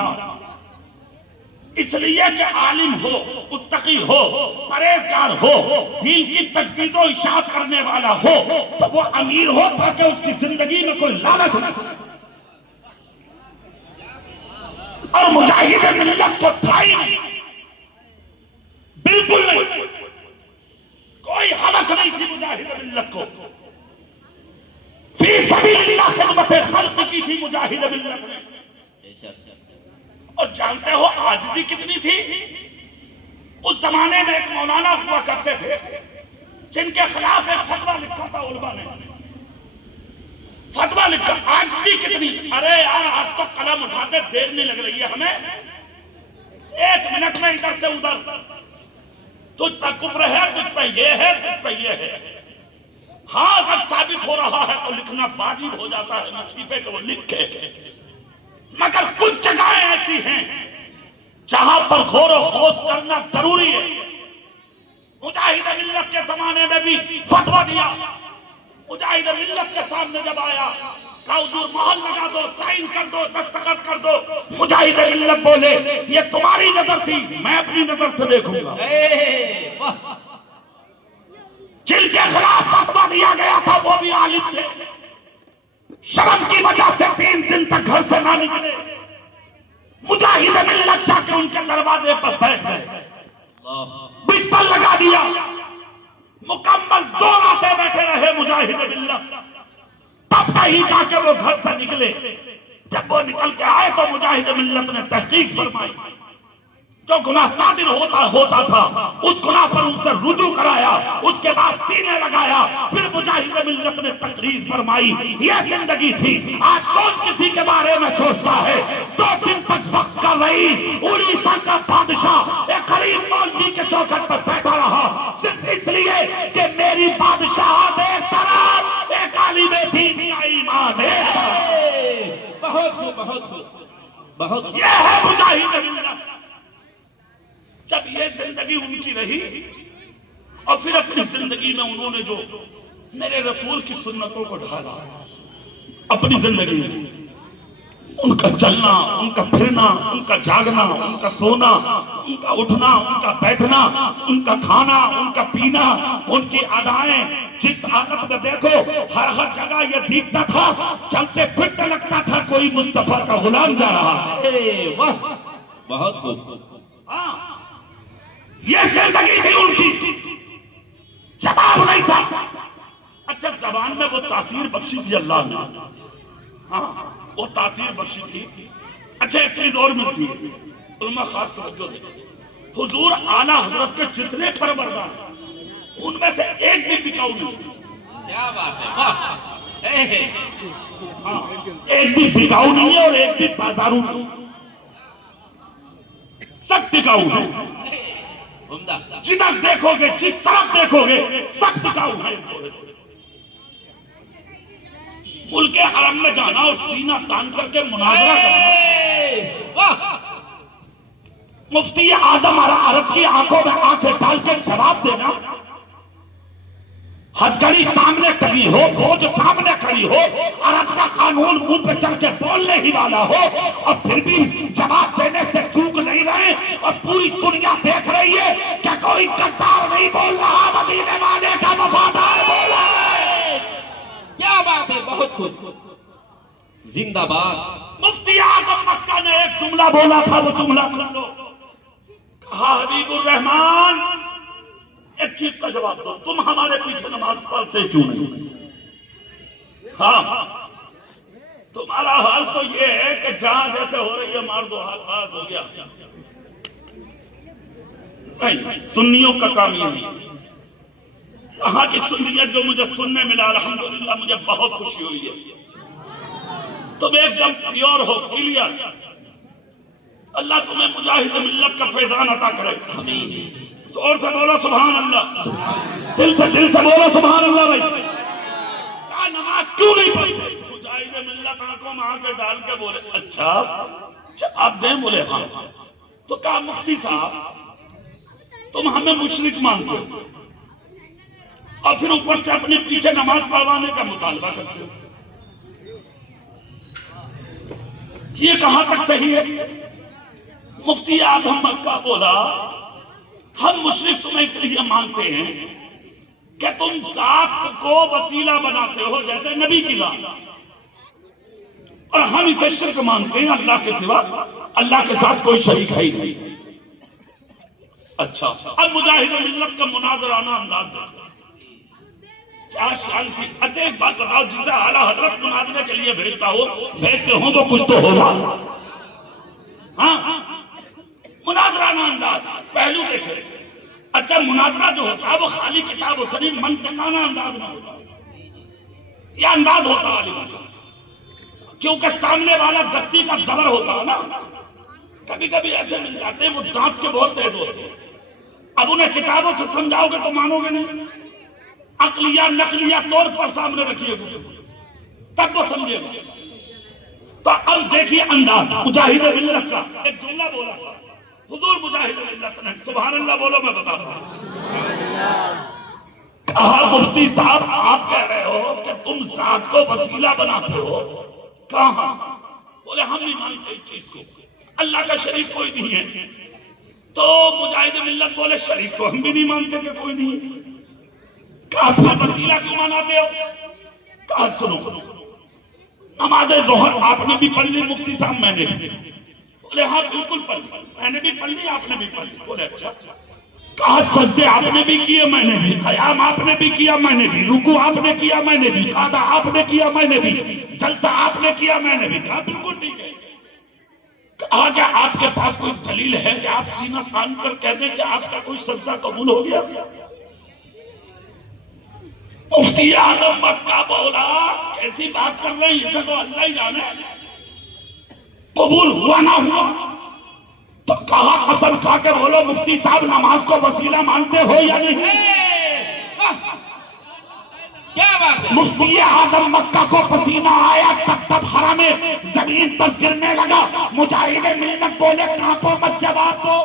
اس لیے کہ عالم ہو، متقی ہو، پرہیزگار ہو، دین کی تجویز و اشاعت کرنے والا ہو تو وہ امیر ہو تاکہ اس کی زندگی میں کوئی لالچ نہ ہو، اور مجاہد ملت کو تھا ہی نہیں، بالکل نہیں، کوئی حوث نہیں تھی مجاہد ملت کو، فی سبیل اللہ خدمت خلق کی تھی مجاہد ملت نے۔ اور جانتے ہو عاجزی کتنی تھی؟ اس زمانے میں ایک مولانا ہوا کرتے تھے جن کے خلاف ایک فتویٰ لکھا تھا علماء نے، فتویٰ لکھا، عاجزی کتنی، ارے یار آج تو قلم اٹھاتے دیر نہیں لگ رہی ہے ہمیں، 1 منٹ میں ادھر سے ادھر، تجھ پہ کفر ہے، تجھ پہ یہ ہے، تجھ پہ یہ ہے، ہاں اگر ثابت ہو رہا ہے تو لکھنا واجب ہو جاتا ہے مفتی پہ کہ وہ لکھے، مگر کچھ جگہیں ایسی ہیں جہاں پر غور و خوض کرنا ضروری ہے۔ مجاہد ملت کے زمانے میں بھی فتویٰ دیا، مجاہد ملت کے سامنے جب آیا کہا حضور مہر لگا دو، سائن کر دو، دستخط کر دو، مجاہد ملت بولے یہ تمہاری نظر تھی، میں اپنی نظر سے دیکھوں گا۔ جن کے خلاف فتویٰ دیا گیا تھا وہ بھی عالم تھے، شرم کی وجہ سے 3 دن تک گھر سے نہ نکلے، مجاہد ملت جا کے ان کے دروازے پر بیٹھ گئے، بستر لگا دیا، مکمل 2 راتیں بیٹھے رہے مجاہد ملت، تب کہیں جا کے وہ گھر سے نکلے۔ جب وہ نکل کے آئے تو مجاہد ملت نے تحقیق فرمائی، جو گناہ صادر ہوتا تھا اس گناہ پر ان سے رجوع کرایا، اس کے بعد سینے لگایا، پھر مجاہد ملت نے تقریر فرمائی۔ یہ زندگی تھی۔ آج کون کسی کے بارے میں سوچتا ہے؟ 2 دن تک وقت کا رئیس، اڑیسہ کا بادشاہ ایک غریب مولوی کے چوکھٹ پر بیٹھا رہا، صرف اس لیے کہ میری بادشاہت ایک طرف، ایک عالم دین یا ایمان ہے۔ بہت خوب، بہت خوب، بہت خوب۔ یہ ہے مجاہد ملت۔ جب یہ زندگی ان کی رہی اور پھر اپنی زندگی میں انہوں نے جو میرے رسول کی سنتوں کو ڈھالا اپنی زندگی میں، ان کا چلنا، ان کا پھرنا، ان کا جاگنا، ان کا سونا، ان کا اٹھنا، ان کا بیٹھنا، ان کا کھانا، ان کا پینا، ان کی ادائیں، جس حالت میں دیکھو ہر جگہ یہ دیکھتا تھا، چلتے پھرتے لگتا تھا کوئی مصطفیٰ کا غلام جا رہا ہے۔ واہ، بہت خوب۔ ہاں، یہ زندگی تھی ان کی، جواب نہیں تھا۔ اچھا، زبان میں وہ تاثیر بخشی تھی اللہ نے، ہاں وہ تاثیر بخشی تھی۔ اچھا، ایک چیز اور ملتی ہے، علماء خاص توجہ دیں، حضور اعلیٰ حضرت کے جتنے پروردگار ان میں سے ایک بھی بکاؤ نہیں، کیا بات ہے، واہ، ہاں ایک بھی بکاؤ نہیں ہے اور ایک بھی بازاروں نہیں، سب ٹکاؤ ہے۔ عمدہ۔ جدھر دیکھو گے، جس طرف دیکھو گے، سب ٹکاؤ ہے۔ ملک حرم میں جانا اور سینہ تان کر کے مناظرہ کرنا، واہ، مفتی اعظم عرب کی آنکھوں میں آنکھیں ڈال کے جواب دینا، ہتھکڑی سامنے کھڑی ہو، فوج سامنے کھڑی ہو، عرب کا قانون منہ پہ چڑھ کے بولنے ہی والا ہو، اور پھر بھی جواب دینے سے چوک نہیں رہے، اور پوری دنیا دیکھ رہی ہے کہ کوئی غدار نہیں بول رہا، مدینے والے کا وفادار بول رہا ہے۔ کیا بات ہے، بہت خوب، زندہ باد۔ مفتی اعظم مکہ نے ایک جملہ بولا تھا، وہ جملہ سن لو، کہا حبیب الرحمن ایک چیز کا جواب دو، تم ہمارے پیچھے نماز پڑھتے کیوں نہیں؟ ہاں، تمہارا حال تو یہ ہے کہ جہاں جیسے ہو رہی ہے مار دو، حال باز ہو گیا۔ نہیں، سنیوں کا کام یہ نہیں۔ وہاں کی سنیت جو مجھے سننے ملا، الحمدللہ مجھے بہت خوشی ہوئی ہے۔ تم ایک دم پیور ہو، کلیئر۔ اللہ تمہیں مجاہد ملت کا فیضان عطا کرے۔ زور سے بولو سبحان اللہ، دل سے بولو سبحان اللہ۔ بھائی کہا نماز کیوں نہیں پڑھتے؟ مجاہد ملت آنکھوں میں آنکھیں ڈال کے بولے اچھا آپ دیں؟ بولے ہاں۔ تو کہا مفتی صاحب تم ہمیں مشرک مانتے ہو اور پھر اوپر سے اپنے پیچھے نماز پڑھوانے کا مطالبہ کرتے ہو، یہ کہاں تک صحیح ہے؟ مفتی اعظم مکہ بولا ہم مشرک تمہیں اس لیے مانتے ہیں کہ تم ذات کو وسیلہ بناتے ہو جیسے نبی کی ذات، اور ہم اسے شرک مانتے ہیں، اللہ کے سوا اللہ کے ساتھ کوئی شریک ہے ہی نہیں۔ اچھا، اب مجاہد ملت کا مناظرانہ انداز دیکھو، کیا شان تھی۔ اچھا ایک بات بتاؤ، جسے اعلیٰ حضرت مناظرے کے لیے بھیجتے ہوں تو کچھ تو ہوگا، ہاں مناظرانہ انداز، پہلو دیکھے۔ اچھا مناظرہ جو ہوتا ہے وہ خالی کتاب و سنی منطقانہ انداز میں ہوتا ہے، یہ انداز ہوتا ہے عالم کا، کیونکہ سامنے والا گتی کا زبر ہوتا ہے نا۔ کبھی کبھی ایسے مل جاتے ہیں وہ دانت کے بہت تیز ہوتے ہیں، اب انہیں کتابوں سے سمجھاؤ گے تو مانو گے نہیں، عقلیہ نقلیہ طور پر سامنے رکھیے گے تب وہ سمجھے گا۔ تو اب دیکھیے انداز مجاہد ملت کا۔ ایک جملہ بولا تھا حضور مجاہد ملت نے، سبحان اللہ بولو، میں بتاتا ہوں۔ کہا مفتی صاحب آپ کہہ رہے ہو کہ تم ذات کو وسیلہ بناتے ہو، کہاں؟ بولے ہم نہیں مانتے اس چیز کو، اللہ کا شریک کوئی نہیں ہے۔ تو مجاہد ملت بولے شریک کو ہم بھی نہیں مانتے کہ کوئی نہیں ہے۔ کہا پھر وسیلہ کیوں مناتے ہو؟ کہا سنو، نماز ظہر آپ نے بھی پڑھ لی مفتی صاحب، میں نے بھی. بولے ہاں بالکل پڑھ لی، میں نے بھی پڑھ لی، آپ نے بھی پڑھ لی. بولے اچھا. کہا سجدے آپ نے بھی کیے، میں نے بھی. قیام آپ نے بھی کیا، میں نے بھی. رکوع آپ نے کیا، میں نے بھی. قعدہ آپ نے کیا، میں نے بھی. جلسہ آپ نے کیا، میں نے بھی. کہا بالکل ٹھیک ہے. کہا کہ آپ کے پاس کوئی دلیل ہے کہ آپ سینہ تان کر کہہ دیں کہ آپ کا کوئی سجدہ قبول ہو گیا؟ مفتی اعظم مکہ بولا کیسی بات کر رہے ہیں، اسے تو اللہ ہی جانے، قبول ہوا نہ ہوا. تو کہا قسم کھا کے بولو مفتی صاحب نماز کو وسیلہ مانتے ہو یا نہیں؟ کیا بات ہے؟ مفتی اعظم مکہ کو پسینہ آیا، تب تب حرم زمین پر گرنے لگا. مجاہد ملت بولے کانپو مت، جواب دو.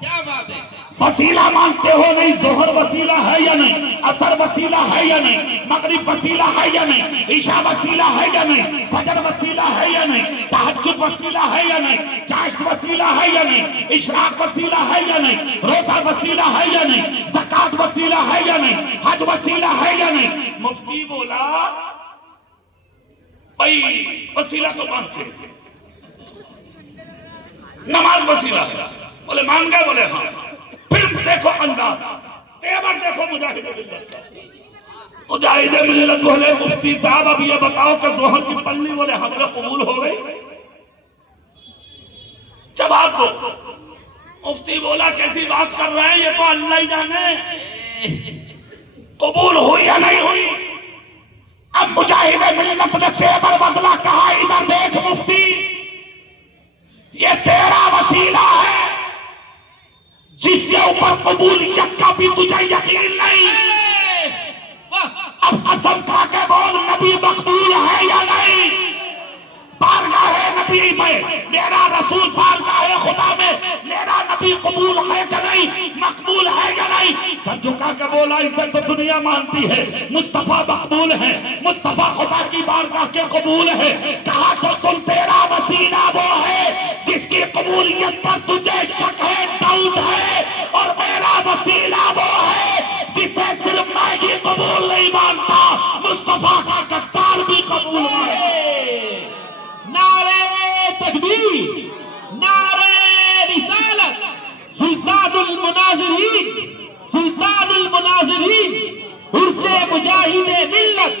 کیا بات ہے؟ وسیلہ مانتے ہو نہیں؟ ظہر وسیلہ ہے یا نہیں؟ عصر وسیلہ ہے یا نہیں؟ مغرب وسیلہ ہے یا نہیں؟ عشاء وسیلہ ہے یا نہیں؟ فجر وسیلہ ہے یا نہیں؟ تہجد وسیلہ ہے یا نہیں؟ چاشت وسیلہ ہے یا نہیں؟ اشراق وسیلہ ہے یا نہیں؟ روزہ وسیلہ ہے یا نہیں؟ زکوٰۃ وسیلہ ہے یا نہیں؟ حج وسیلہ ہے یا نہیں؟ مفتی بولا بھائی وسیلہ تو مانتے ہیں، نماز وسیلہ ہے. بولے مان گئے؟ بولے ہاں. پھر دیکھو انداز، تیور دیکھو مجاہد ملت کا. مجاہد ملت بولے مفتی صاحب اب یہ بتاؤ کہ ظہر کی پڑھ لی؟ بولے ہمیں قبول ہو گئی. جواب دو. مفتی بولا کیسی بات کر رہے ہیں، یہ تو اللہ ہی جانے قبول ہوئی یا نہیں ہوئی. اب مجاہد ملت نے تیور بدلا، کہا ادھر دیکھ مفتی، یہ تیرا وسیلہ ہے جس کے اوپر قبولیت کا بھی تجھے یقین نہیں. اب قسم کھا کے بول نبی مقبول ہے یا نہیں؟ بارگاہ نبی میں میرا رسول، بارگاہ خدا میں میرا نبی قبول ہے کہ نہیں، مقبول ہے یا نہیں؟ سر جھکا کے بولا عزت تو دنیا مانتی ہے، مصطفیٰ مقبول ہے، مصطفیٰ خدا کی بارگاہ کے قبول ہے. کہا تو سن تیرا وسیلہ وہ ہے جس کی قبولیت پر تجھے شک ہے، ڈاؤٹ ہے، اور میرا وسیلہ وہ ہے جسے صرف میں ہی قبول نہیں مانتا، مصطفیٰ کا کتار بھی قبول ہے. نعرہ تکبیر، نعرہ رسالت، سلطان المناظرین، سلطان المناظرین، عرس مجاہد ملت،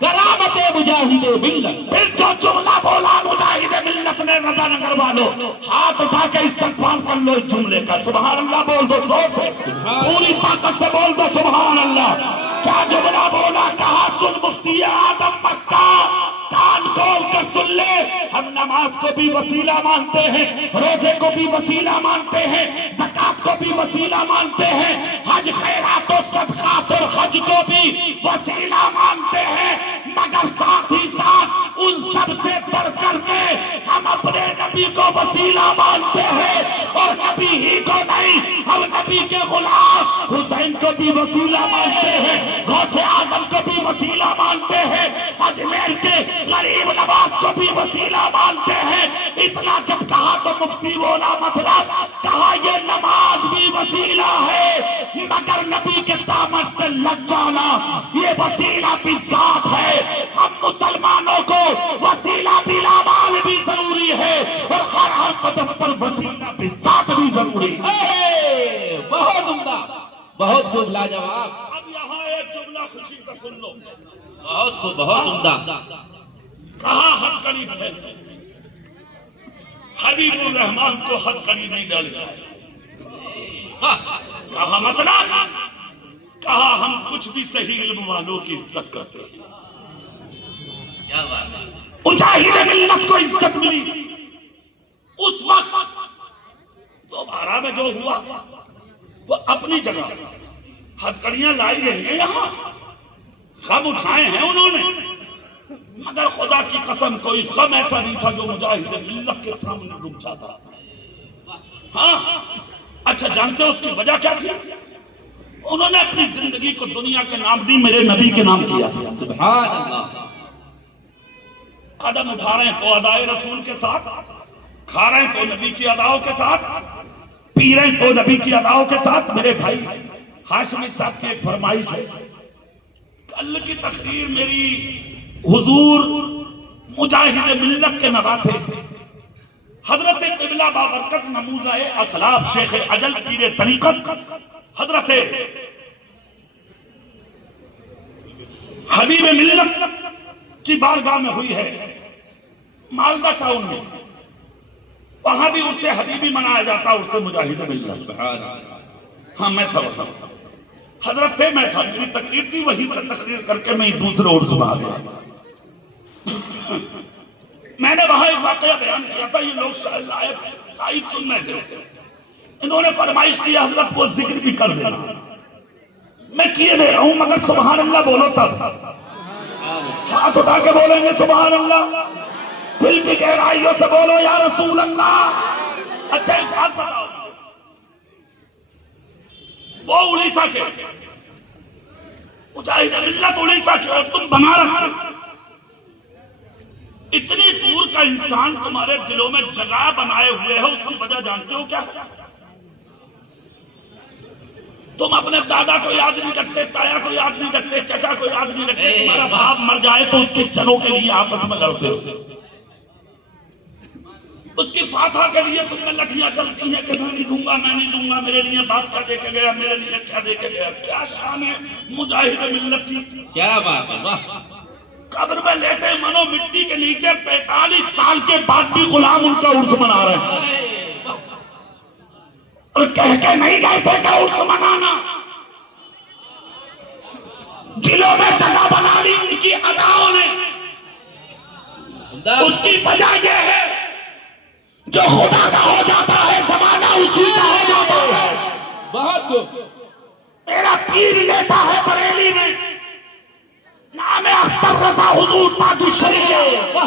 کرامت مجاہد ملت. پھر جو جملہ بولا مجاہد ملت نے، رضا نگر والوں ہاتھ اٹھا کے استغفار کر لو اس جملے کا. سبحان اللہ بول دو زور سے، پوری طاقت سے بول دو سبحان اللہ. کیا جملہ بولا؟ کہا سن مفتی اعظم مکہ، کان کھول کر سن لے، ہم نماز کو بھی وسیلہ مانتے ہیں، روزے کو بھی وسیلہ مانتے ہیں، زکوٰۃ کو بھی وسیلہ مانتے ہیں، حج خیرات و صدقات اور حج کو بھی وسیلہ مانتے ہیں، مگر ساتھ ہی ساتھ ان سب سے بڑھ کر کے ہم اپنے نبی کو وسیلہ مانتے ہیں. اور نبی ہی کو نہیں، ہم نبی کے غلام حسین کو بھی وسیلہ مانتے ہیں، غوث اعظم کو بھی وسیلہ مانتے ہیں، اجمیر کے غریب نواز کو بھی وسیلہ مانتے ہیں. اتنا جب کہا تو مفتی بولا مطلب، کہا یہ نماز بھی وسیلہ ہے، مگر نبی کے دامن سے لگ جانا یہ وسیلہ بھی ذات ہے. ہم مسلمانوں کو وسیلہ بلامال بھی ضروری ہے، اور ہر قدم پر وسیلہ بھی ذات بھی ضروری ہے. بہت عمدہ، بہت خوب، لاجواب. اب یہاں ایک جملہ خوشی کا سن لو. بہت خوب، بہت عمدہ. کہا حد قریب ہے، حبیب الرحمان کو حد قریب نہیں ڈالے جائے. کہا مطلب، کہا ہم کچھ بھی صحیح علم والوں کی عزت کرتے ہیں. مجاہد ملت کو عزت ملی اس وقت. دوبارہ میں جو ہوا وہ اپنی جگہ، ہتھکڑیاں لائی گئی ہیں، یہاں غم اٹھائے ہیں انہوں نے، مگر خدا کی قسم کوئی غم ایسا نہیں تھا جو مجاہد ملت کے سامنے رک جاتا. ہاں اچھا جانتے ہو اس کی وجہ کیا تھی؟ انہوں نے اپنی زندگی کو دنیا کے نام نہیں میرے نبی کے نام کیا. سبحان اللہ. قدم اٹھا رہے ہیں تو ادائے رسول کے ساتھ، کھا رہے ہیں تو نبی کی اداؤں کے ساتھ، پی رہے ہیں تو نبی کی اداؤں کے ساتھ. میرے بھائی ہاشمی صاحب کی ایک فرمائش ہے، کل کی تقریر میری حضور مجاہد ملت کے نواسے حضرت قبلہ بابرکت نموزہ اسلاف شیخ اجل پیر طریقت حضرت حبیب ملت کی بارگاہ میں ہوئی ہے مالدہ ٹاؤن میں. وہاں بھی اس سے حبیبی منایا جاتا اس سے مجاہد ملت. ہاں میں تھا وہاں حضرت تھے میں تھا میری تقریر تھی وہیں سے تقریر کر کے میں دوسرے اور سنا گیا. میں نے وہاں ایک واقعہ بیان کیا تھا. یہ لوگ شاید لائیو سن رہے تھے اسے. انہوں نے فرمائش کی حضرت وہ ذکر بھی کر دینا. میں کیے دے رہا ہوں مگر سبحان اللہ بولو تب. ہاتھ اٹھا کے بولیں گے سبحان اللہ. دل کی گہرائیوں سے بولو یا رسول اللہ. اچھا ایک بات بتاؤ. وہ اڑیسہ کے مجاہد ملت اڑیسہ کے اور تم بنارس کے. اتنی دور کا انسان تمہارے دلوں میں جگہ بنائے ہوئے ہے. اس کی وجہ جانتے ہو کیا؟ تم اپنے دادا کو یاد نہیں رکھتے, تایا کو یاد نہیں رکھتے, چچا کو یاد نہیں رکھتے. تمہارا باپ مر جائے تو اس کے چنوں کے لیے آپس میں لڑتے ہو. اس کی فاتحہ کے لیے تم میں لٹھیاں چلتی ہیں کہ میں نہیں دوں گا, میں نہیں دوں گا, میرے لیے باپ کیا دے کے گیا, میرے لیے کیا دے کے گیا. کیا شان ہے مجاہد ملت کی. کیا بات ہے. قبر میں لیٹے منو مٹی کے نیچے 45 سال کے بعد بھی غلام ان کا عرس منا رہے ہیں. اور کہہ کے نہیں گئے تھے کہ عرس منانا. دلوں میں جگہ بنا لی ان کی اداؤں نے. اس کی وجہ یہ ہے جو خدا کا ہو جاتا ہے زمانہ اسی کا ہو جاتا ہے. بہت خوب. میرا پیر لیتا ہے بریلی میں, نام اختر رضا حضور تاج الشریعہ.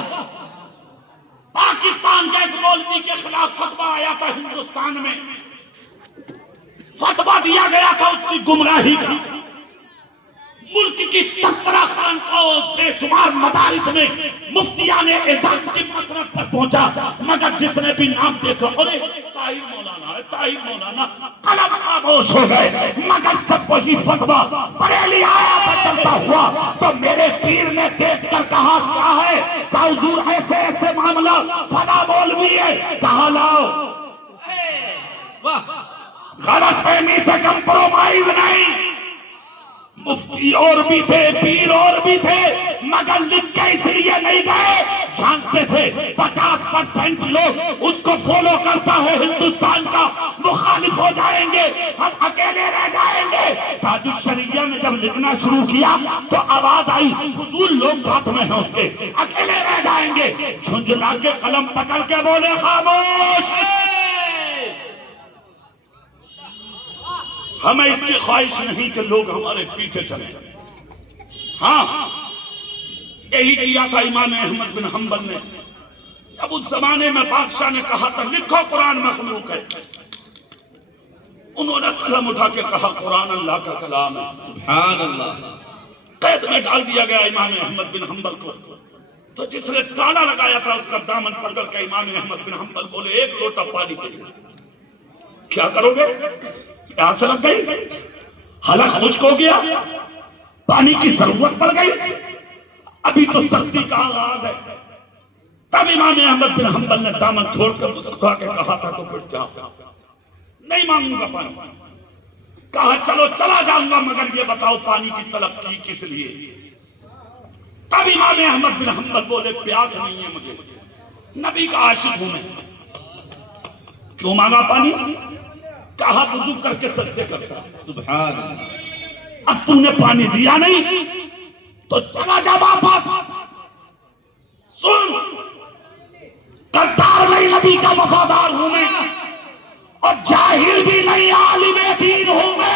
پاکستان کے ایک مولوی کے خلاف فتویٰ آیا تھا ہندوستان میں. فتویٰ دیا گیا تھا اس کی گمراہی کا. ملک کی 17 خانقاہوں بے شمار مدارس میں مفتیان اعزاز کی مسرت پر پہنچا, مگر جس نے بھی نام دیکھا ارے طاہر مولانا ہے, طاہر مولانا, قلم خاموش ہو گئے. مگر جب وہی فتویٰ بریلی آیا تھا چلتا ہوا تو میرے پیر نے دیکھ کر کہا کیا ہے, کہا حضور ایسے ایسے معاملہ فلاں مولوی ہے, کہا لاؤ. غلط فہمی سے کمپرومائز نہیں. مفتی اور بھی تھے, پیر اور بھی تھے, مگر لکھ کے اس لیے نہیں گئے. جانتے تھے 50% لوگ اس کو فالو کرتا ہے ہندوستان کا, مخالف ہو جائیں گے, ہم اکیلے رہ جائیں گے. تاج الشریعہ نے جب لکھنا شروع کیا تو آواز آئی حضور لوگ ساتھ میں ہیں اس کے, اکیلے رہ جائیں گے. جھنجھلا کے قلم پکڑ کے بولے خاموش. ہمیں اس کی خواہش نہیں کہ لوگ ہمارے پیچھے چلیں. ہاں یہی کیا تھا امام احمد بن حنبل نے جب اس زمانے میں بادشاہ نے کہا تھا لکھو قرآن مخلوق ہے. انہوں نے قلم اٹھا کے کہا قرآن اللہ کا کلام ہے. سبحان اللہ. قید میں ڈال دیا گیا امام احمد بن حنبل کو. تو جس نے تالا لگایا تھا اس کا دامن پکڑ کے امام احمد بن حنبل بولے ایک لوٹا پانی کے لیے کیا کرو گے؟ پیاس لگ گئی, حلق خشک ہو گیا, پانی کی ضرورت پڑ گئی, ابھی تو سختی کا آغاز ہے. تب امام احمد بن حنبل نے دامن چھوڑ کر مسکرا کے کہا تھا تو پھر کیا, نہیں مانگوں گا پانی. کہا چلو چلا جاؤں گا مگر یہ بتاؤ پانی کی طلب کی کس لیے. تب امام احمد بن حنبل بولے پیاس نہیں ہے مجھے, نبی کا عاشق ہوں میں. کیوں مانگا پانی؟ کہا وضو کر کے سجدے کرتا. سبحان اللہ. اب تو نے پانی دیا نہیں تو چلا جا واپس. سن, کرتار نہیں نبی کا وفادار ہوں میں, اور جاہل بھی نہیں عالم دین ہوں میں.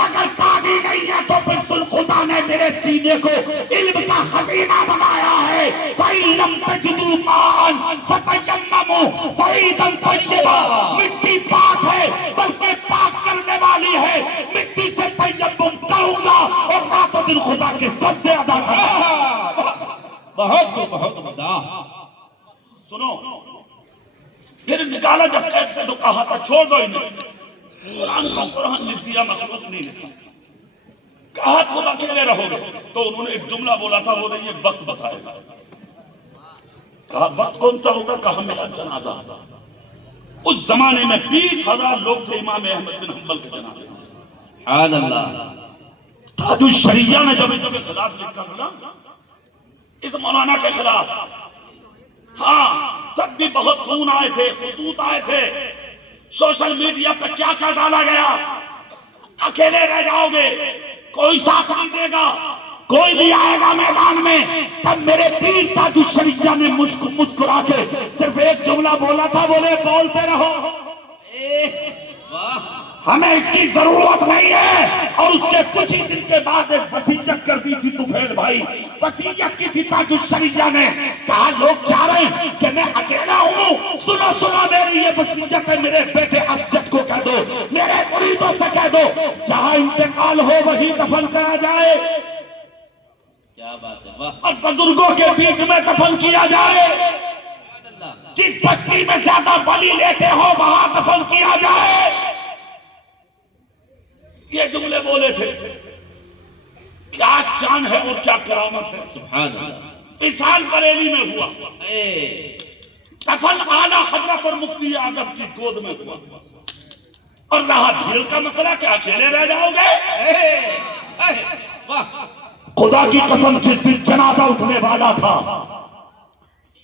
اگر پانی نہیں ہے تو پھر سن خدا نے میرے سینے کو علم کا خزینہ بنایا ہے. فَإِن لَمْ تَجِدُوا مَاءً فَتَيَمَّمُوا صَعِيدًا طَيِّبًا. مٹی پاک ہے بلکہ پاک کرنے والی ہے. مٹی سے تیمم کروں گا اور رات و دن خدا کے سجدے ادا کروں گا. بہت بہت عمدہ. سنو, پھر نکالا جب قید سے تو کہا تھا چھوڑ دو انہیں. قرآن کا قرآن لکھ دیا, مخلوق نہیں لکھا. کہا تم اکیلے رہو گے؟ تو انہوں نے ایک جملہ بولا تھا، وہ نہیں یہ وقت بتائے گا۔ کہا وقت کون سا ہوگا؟ کہا میرا جنازہ۔ اس زمانے میں 20,000 لوگ تھے امام احمد بن حنبل کے جنازے میں۔ سبحان اللہ۔ تاج الشریعہ نے جب اس کے خلاف لکھا تھا نا، اس مولانا کے خلاف، ہاں تب بھی بہت خون آئے تھے، خطوط آئے تھے، سوشل میڈیا پہ کیا کیا ڈالا گیا، اکیلے رہ جاؤ گے، کوئی ساتھ نہیں دے گا، کوئی بھی آئے گا میدان میں۔ تب میرے پیر تاج الشریعہ نے مسکرا کے صرف ایک جملہ بولا تھا، بولے بولتے رہو، ہمیں اس کی ضرورت نہیں ہے۔ اور اس کے کچھ ہی دن کے بعد ایک وصیت کر دی تھی طفیل بھائی، وصیت کی تھی تاج الشریعہ نے، کہا لوگ چاہ رہے ہیں کہ میں اکیلا ہوں، سنو سنو میری یہ وصیت ہے، میرے بیٹے افضل کو کہہ دو، میرے مریدوں سے کہہ دو، جہاں انتقال ہو وہی دفن کرا جائے، کیا بات ہے، واہ، اور بزرگوں کے بیچ میں دفن کیا جائے، جس بستی میں زیادہ بلی لیتے ہو وہاں دفن کیا جائے۔ یہ جملے بولے تھے، کیا شان ہے اور کیا کرامت ہے۔ سبحان اللہ۔ وصال بریلی میں ہوا، دفن اعلیٰ حضرت اور مفتی اعظم کی گود میں ہوا، اور رہا بھیڑ کا مسئلہ، کیا اکیلے رہ جاؤ گے؟ خدا کی قسم جس دن جنازہ اٹھنے والا تھا،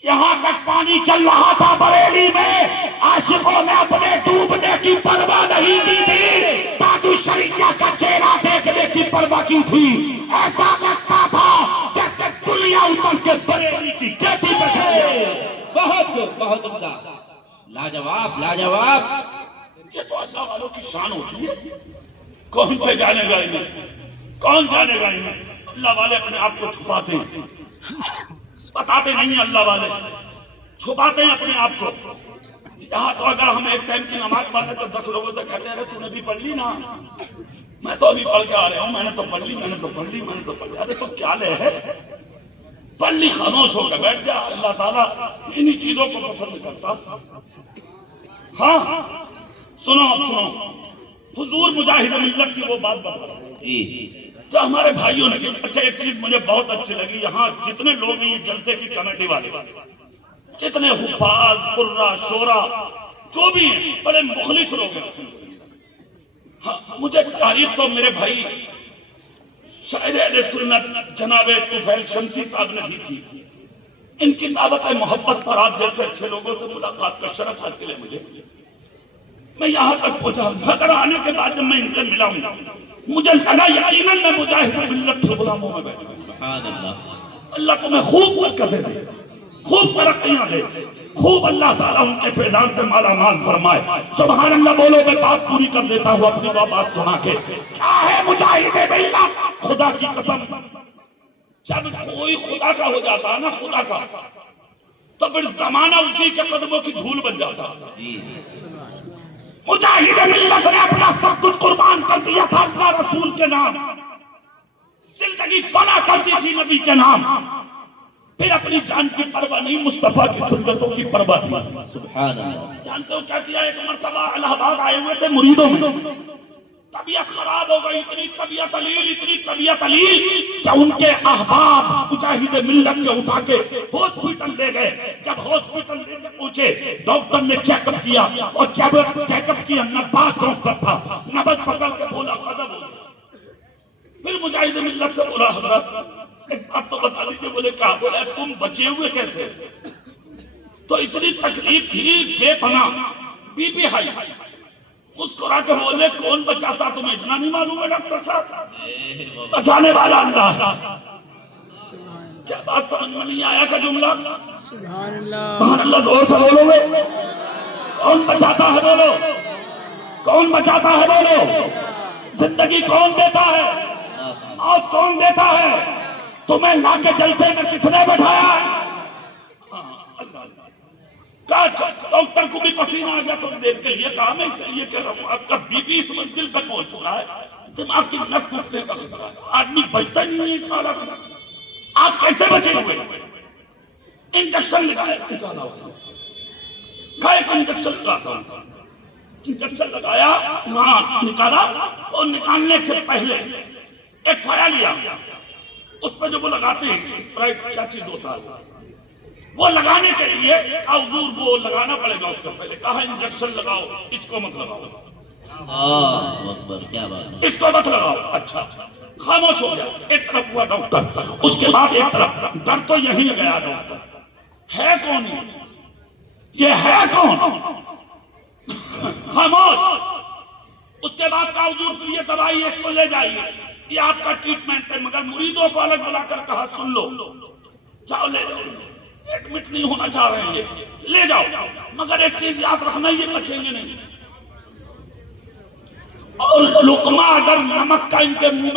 یہاں تک پانی چل رہا تھا بریلی میں، عاشقوں نے اپنے ڈوبنے کی پرواہ نہیں کی تھی، تاج الشریعہ کا چہرہ دیکھنے کی پرواہ کی تھی۔ ایسا لگتا تھا جیسے دنیا اتر کے بریلی کی کھیتی پہ چلے۔ بہت عمدہ، لاجواب لاجواب۔ یہ تو اللہ والوں کی شان ہوتی ہے، کون پہ جانے گا انہیں، کون جانے گا انہیں۔ اللہ والے اپنے آپ کو چھپاتے ہیں، بتاتے نہیں ہیں، اللہ والے چھپاتے ہیں اپنے آپ کو۔ یہاں تو اگر ہم ایک ٹائم کی نماز پڑھیں تو 10 لوگوں سے کہتے ہیں تو نے بھی پڑھ لی نا، میں تو ابھی پڑھ کے آ رہا ہوں، میں نے تو پڑھ لی، میں نے تو پڑھ لی، میں نے تو پڑھ لی۔ ارے تو کیا لے ہے، پڑھ لی، خاموش ہو کے بیٹھ جا۔ اللہ تعالیٰ انہی چیزوں کو پسند کرتا۔ ہاں سنو، اب سنو، حضور مجاہد ملت کی وہ بات بتا رہا ہوں جو ہمارے بھائیوں نے کی۔ اچھا ایک چیز مجھے بہت اچھی لگی، یہاں جتنے لوگ ہیں یہ جلسے کی کمیٹی والے، جتنے حفاظ، قرہ، شورا جو بھی ہیں، بڑے مخلص لوگ ہیں۔ ہاں مجھے تاریخ تو میرے بھائی شاعر اہل سنت جناب طفیل شمسی صاحب نے دی تھی۔ ان کی دعوت محبت پر آپ جیسے اچھے لوگوں سے ملاقات کا شرف حاصل ہے مجھے۔ میں یہاں تک پہنچا، مگر آنے کے بعد جب میں ان سے ملا ہوں مجھے لگا یقیناً میں مجاہد ملت کے غلاموں میں بیٹھا ہوں۔ سبحان اللہ۔ اللہ تمہیں خوب برکتیں دے، خوب ترقیاں دے، خوب اللہ تعالیٰ ان کے فیضان سے مالا مال فرمائے۔ سبحان اللہ بولو، میں بات پوری کر دیتا ہوں اپنی بات سنا کے۔ کیا ہے مجاہد ملت؟ خدا کی قسم جب کوئی خدا کا ہو جاتا ہے نا، خدا کا، تو پھر زمانہ اسی کے قدموں کی دھول بن جاتا ہے۔ مجاہد ملت نے اپنا سب کچھ قربان کر دیا تھا اللہ رسول کے نام، زندگی فنا کر دی تھی نبی کے نام، پھر اپنی جان کی پرواہ نہیں، مصطفیٰ کی سنتوں کی پرواہ تھی۔ سبحان اللہ۔ جانتے ہو کیا کیا؟ ایک مرتبہ الہ آباد آئے ہوئے تھے مریدوں میں، طبیعت خراب ہو گئی، اتنی طبیعت علیل کہ ان کے احباب مجاہد ملت کے اٹھا کے ہاسپٹل لے گئے۔ جب ہاسپٹل لے کے پہنچے ڈاکٹر نے چیک اپ کیا، اور جب چیک اپ کیا نبات ڈاکٹر تھا، نبض پکڑ کے بولا قدم ہو گیا۔ پھر مجاہد ملت سے بولا حضرت ایک بات تو بتا دیجیے۔ بولے کہا؟ بولے تم بچے ہوئے کیسے؟ تو اتنی تکلیف تھی بے پناہ، بی پی ہائی۔ مسکرا کے بولے کون بچاتا تمہیں اتنا نہیں معلوم ہے ڈاکٹر صاحب؟ بچانے والا اللہ۔ کیا بات سمجھ میں نہیں آیا کا جملہ؟ سبحان اللہ، سبحان اللہ زور سے بولو گے؟ کون بچاتا ہے بولو، کون بچاتا ہے بولو؟ زندگی کون دیتا ہے؟ موت کون دیتا ہے؟ تمہیں لا کے جلسے میں کس نے بٹھایا؟ ڈاکٹر کو بھی پسینہ آ گیا تھوڑی دیر کے لیے، کہا میں اس لیے کہہ رہا ہوں آپ کا بی پی اس منزل پہ پہنچ چکا ہے، دماغ کی نس ٹوٹنے کا خطرہ ہے، آدمی بچتا نہیں ہے اس حالت میں۔ آپ کیسے بچے ہوئے؟ انجیکشن لگایا، نکالا اس نے، کھائے کا انجیکشن لگاتا ہوں، انجیکشن لگایا، وہاں نکالا، اور نکالنے سے پہلے ایک فایا لیا، اس پہ جو وہ لگاتے ہیں اسپرائٹ کیا چیز ہوتا ہے، وہ لگانے کے لیے حضور وہ لگانا پڑے گا، اس سے پہلے کہا انجیکشن لگاؤ، اس کو مت لگاؤ، اللہ اکبر، کیا بات ہے، اس کو مت لگاؤ. اچھا خاموش ہو گیا. ایک طرف ہوا ڈاکٹر، اس کے بعد ایک طرف ڈر تو یہیں گیا ڈاکٹر، ہے کون یہ ہے کون؟ خاموش. اس کے بعد کہا حضور پھر یہ دوائی ہے، اس کو لے جائیے، یہ آپ کا ٹریٹمنٹ ہے. مگر مریدوں کو الگ بلا کر کہا سن لو، جاؤ لے جاؤ، ایڈمٹ نہیں ہونا چاہ رہے ہیں یہ، لے جاؤ، مگر ایک چیز یاد رکھنا یہ بچیں گے نہیں. اور لقمہ اگر نمک کا ان کے منہ میں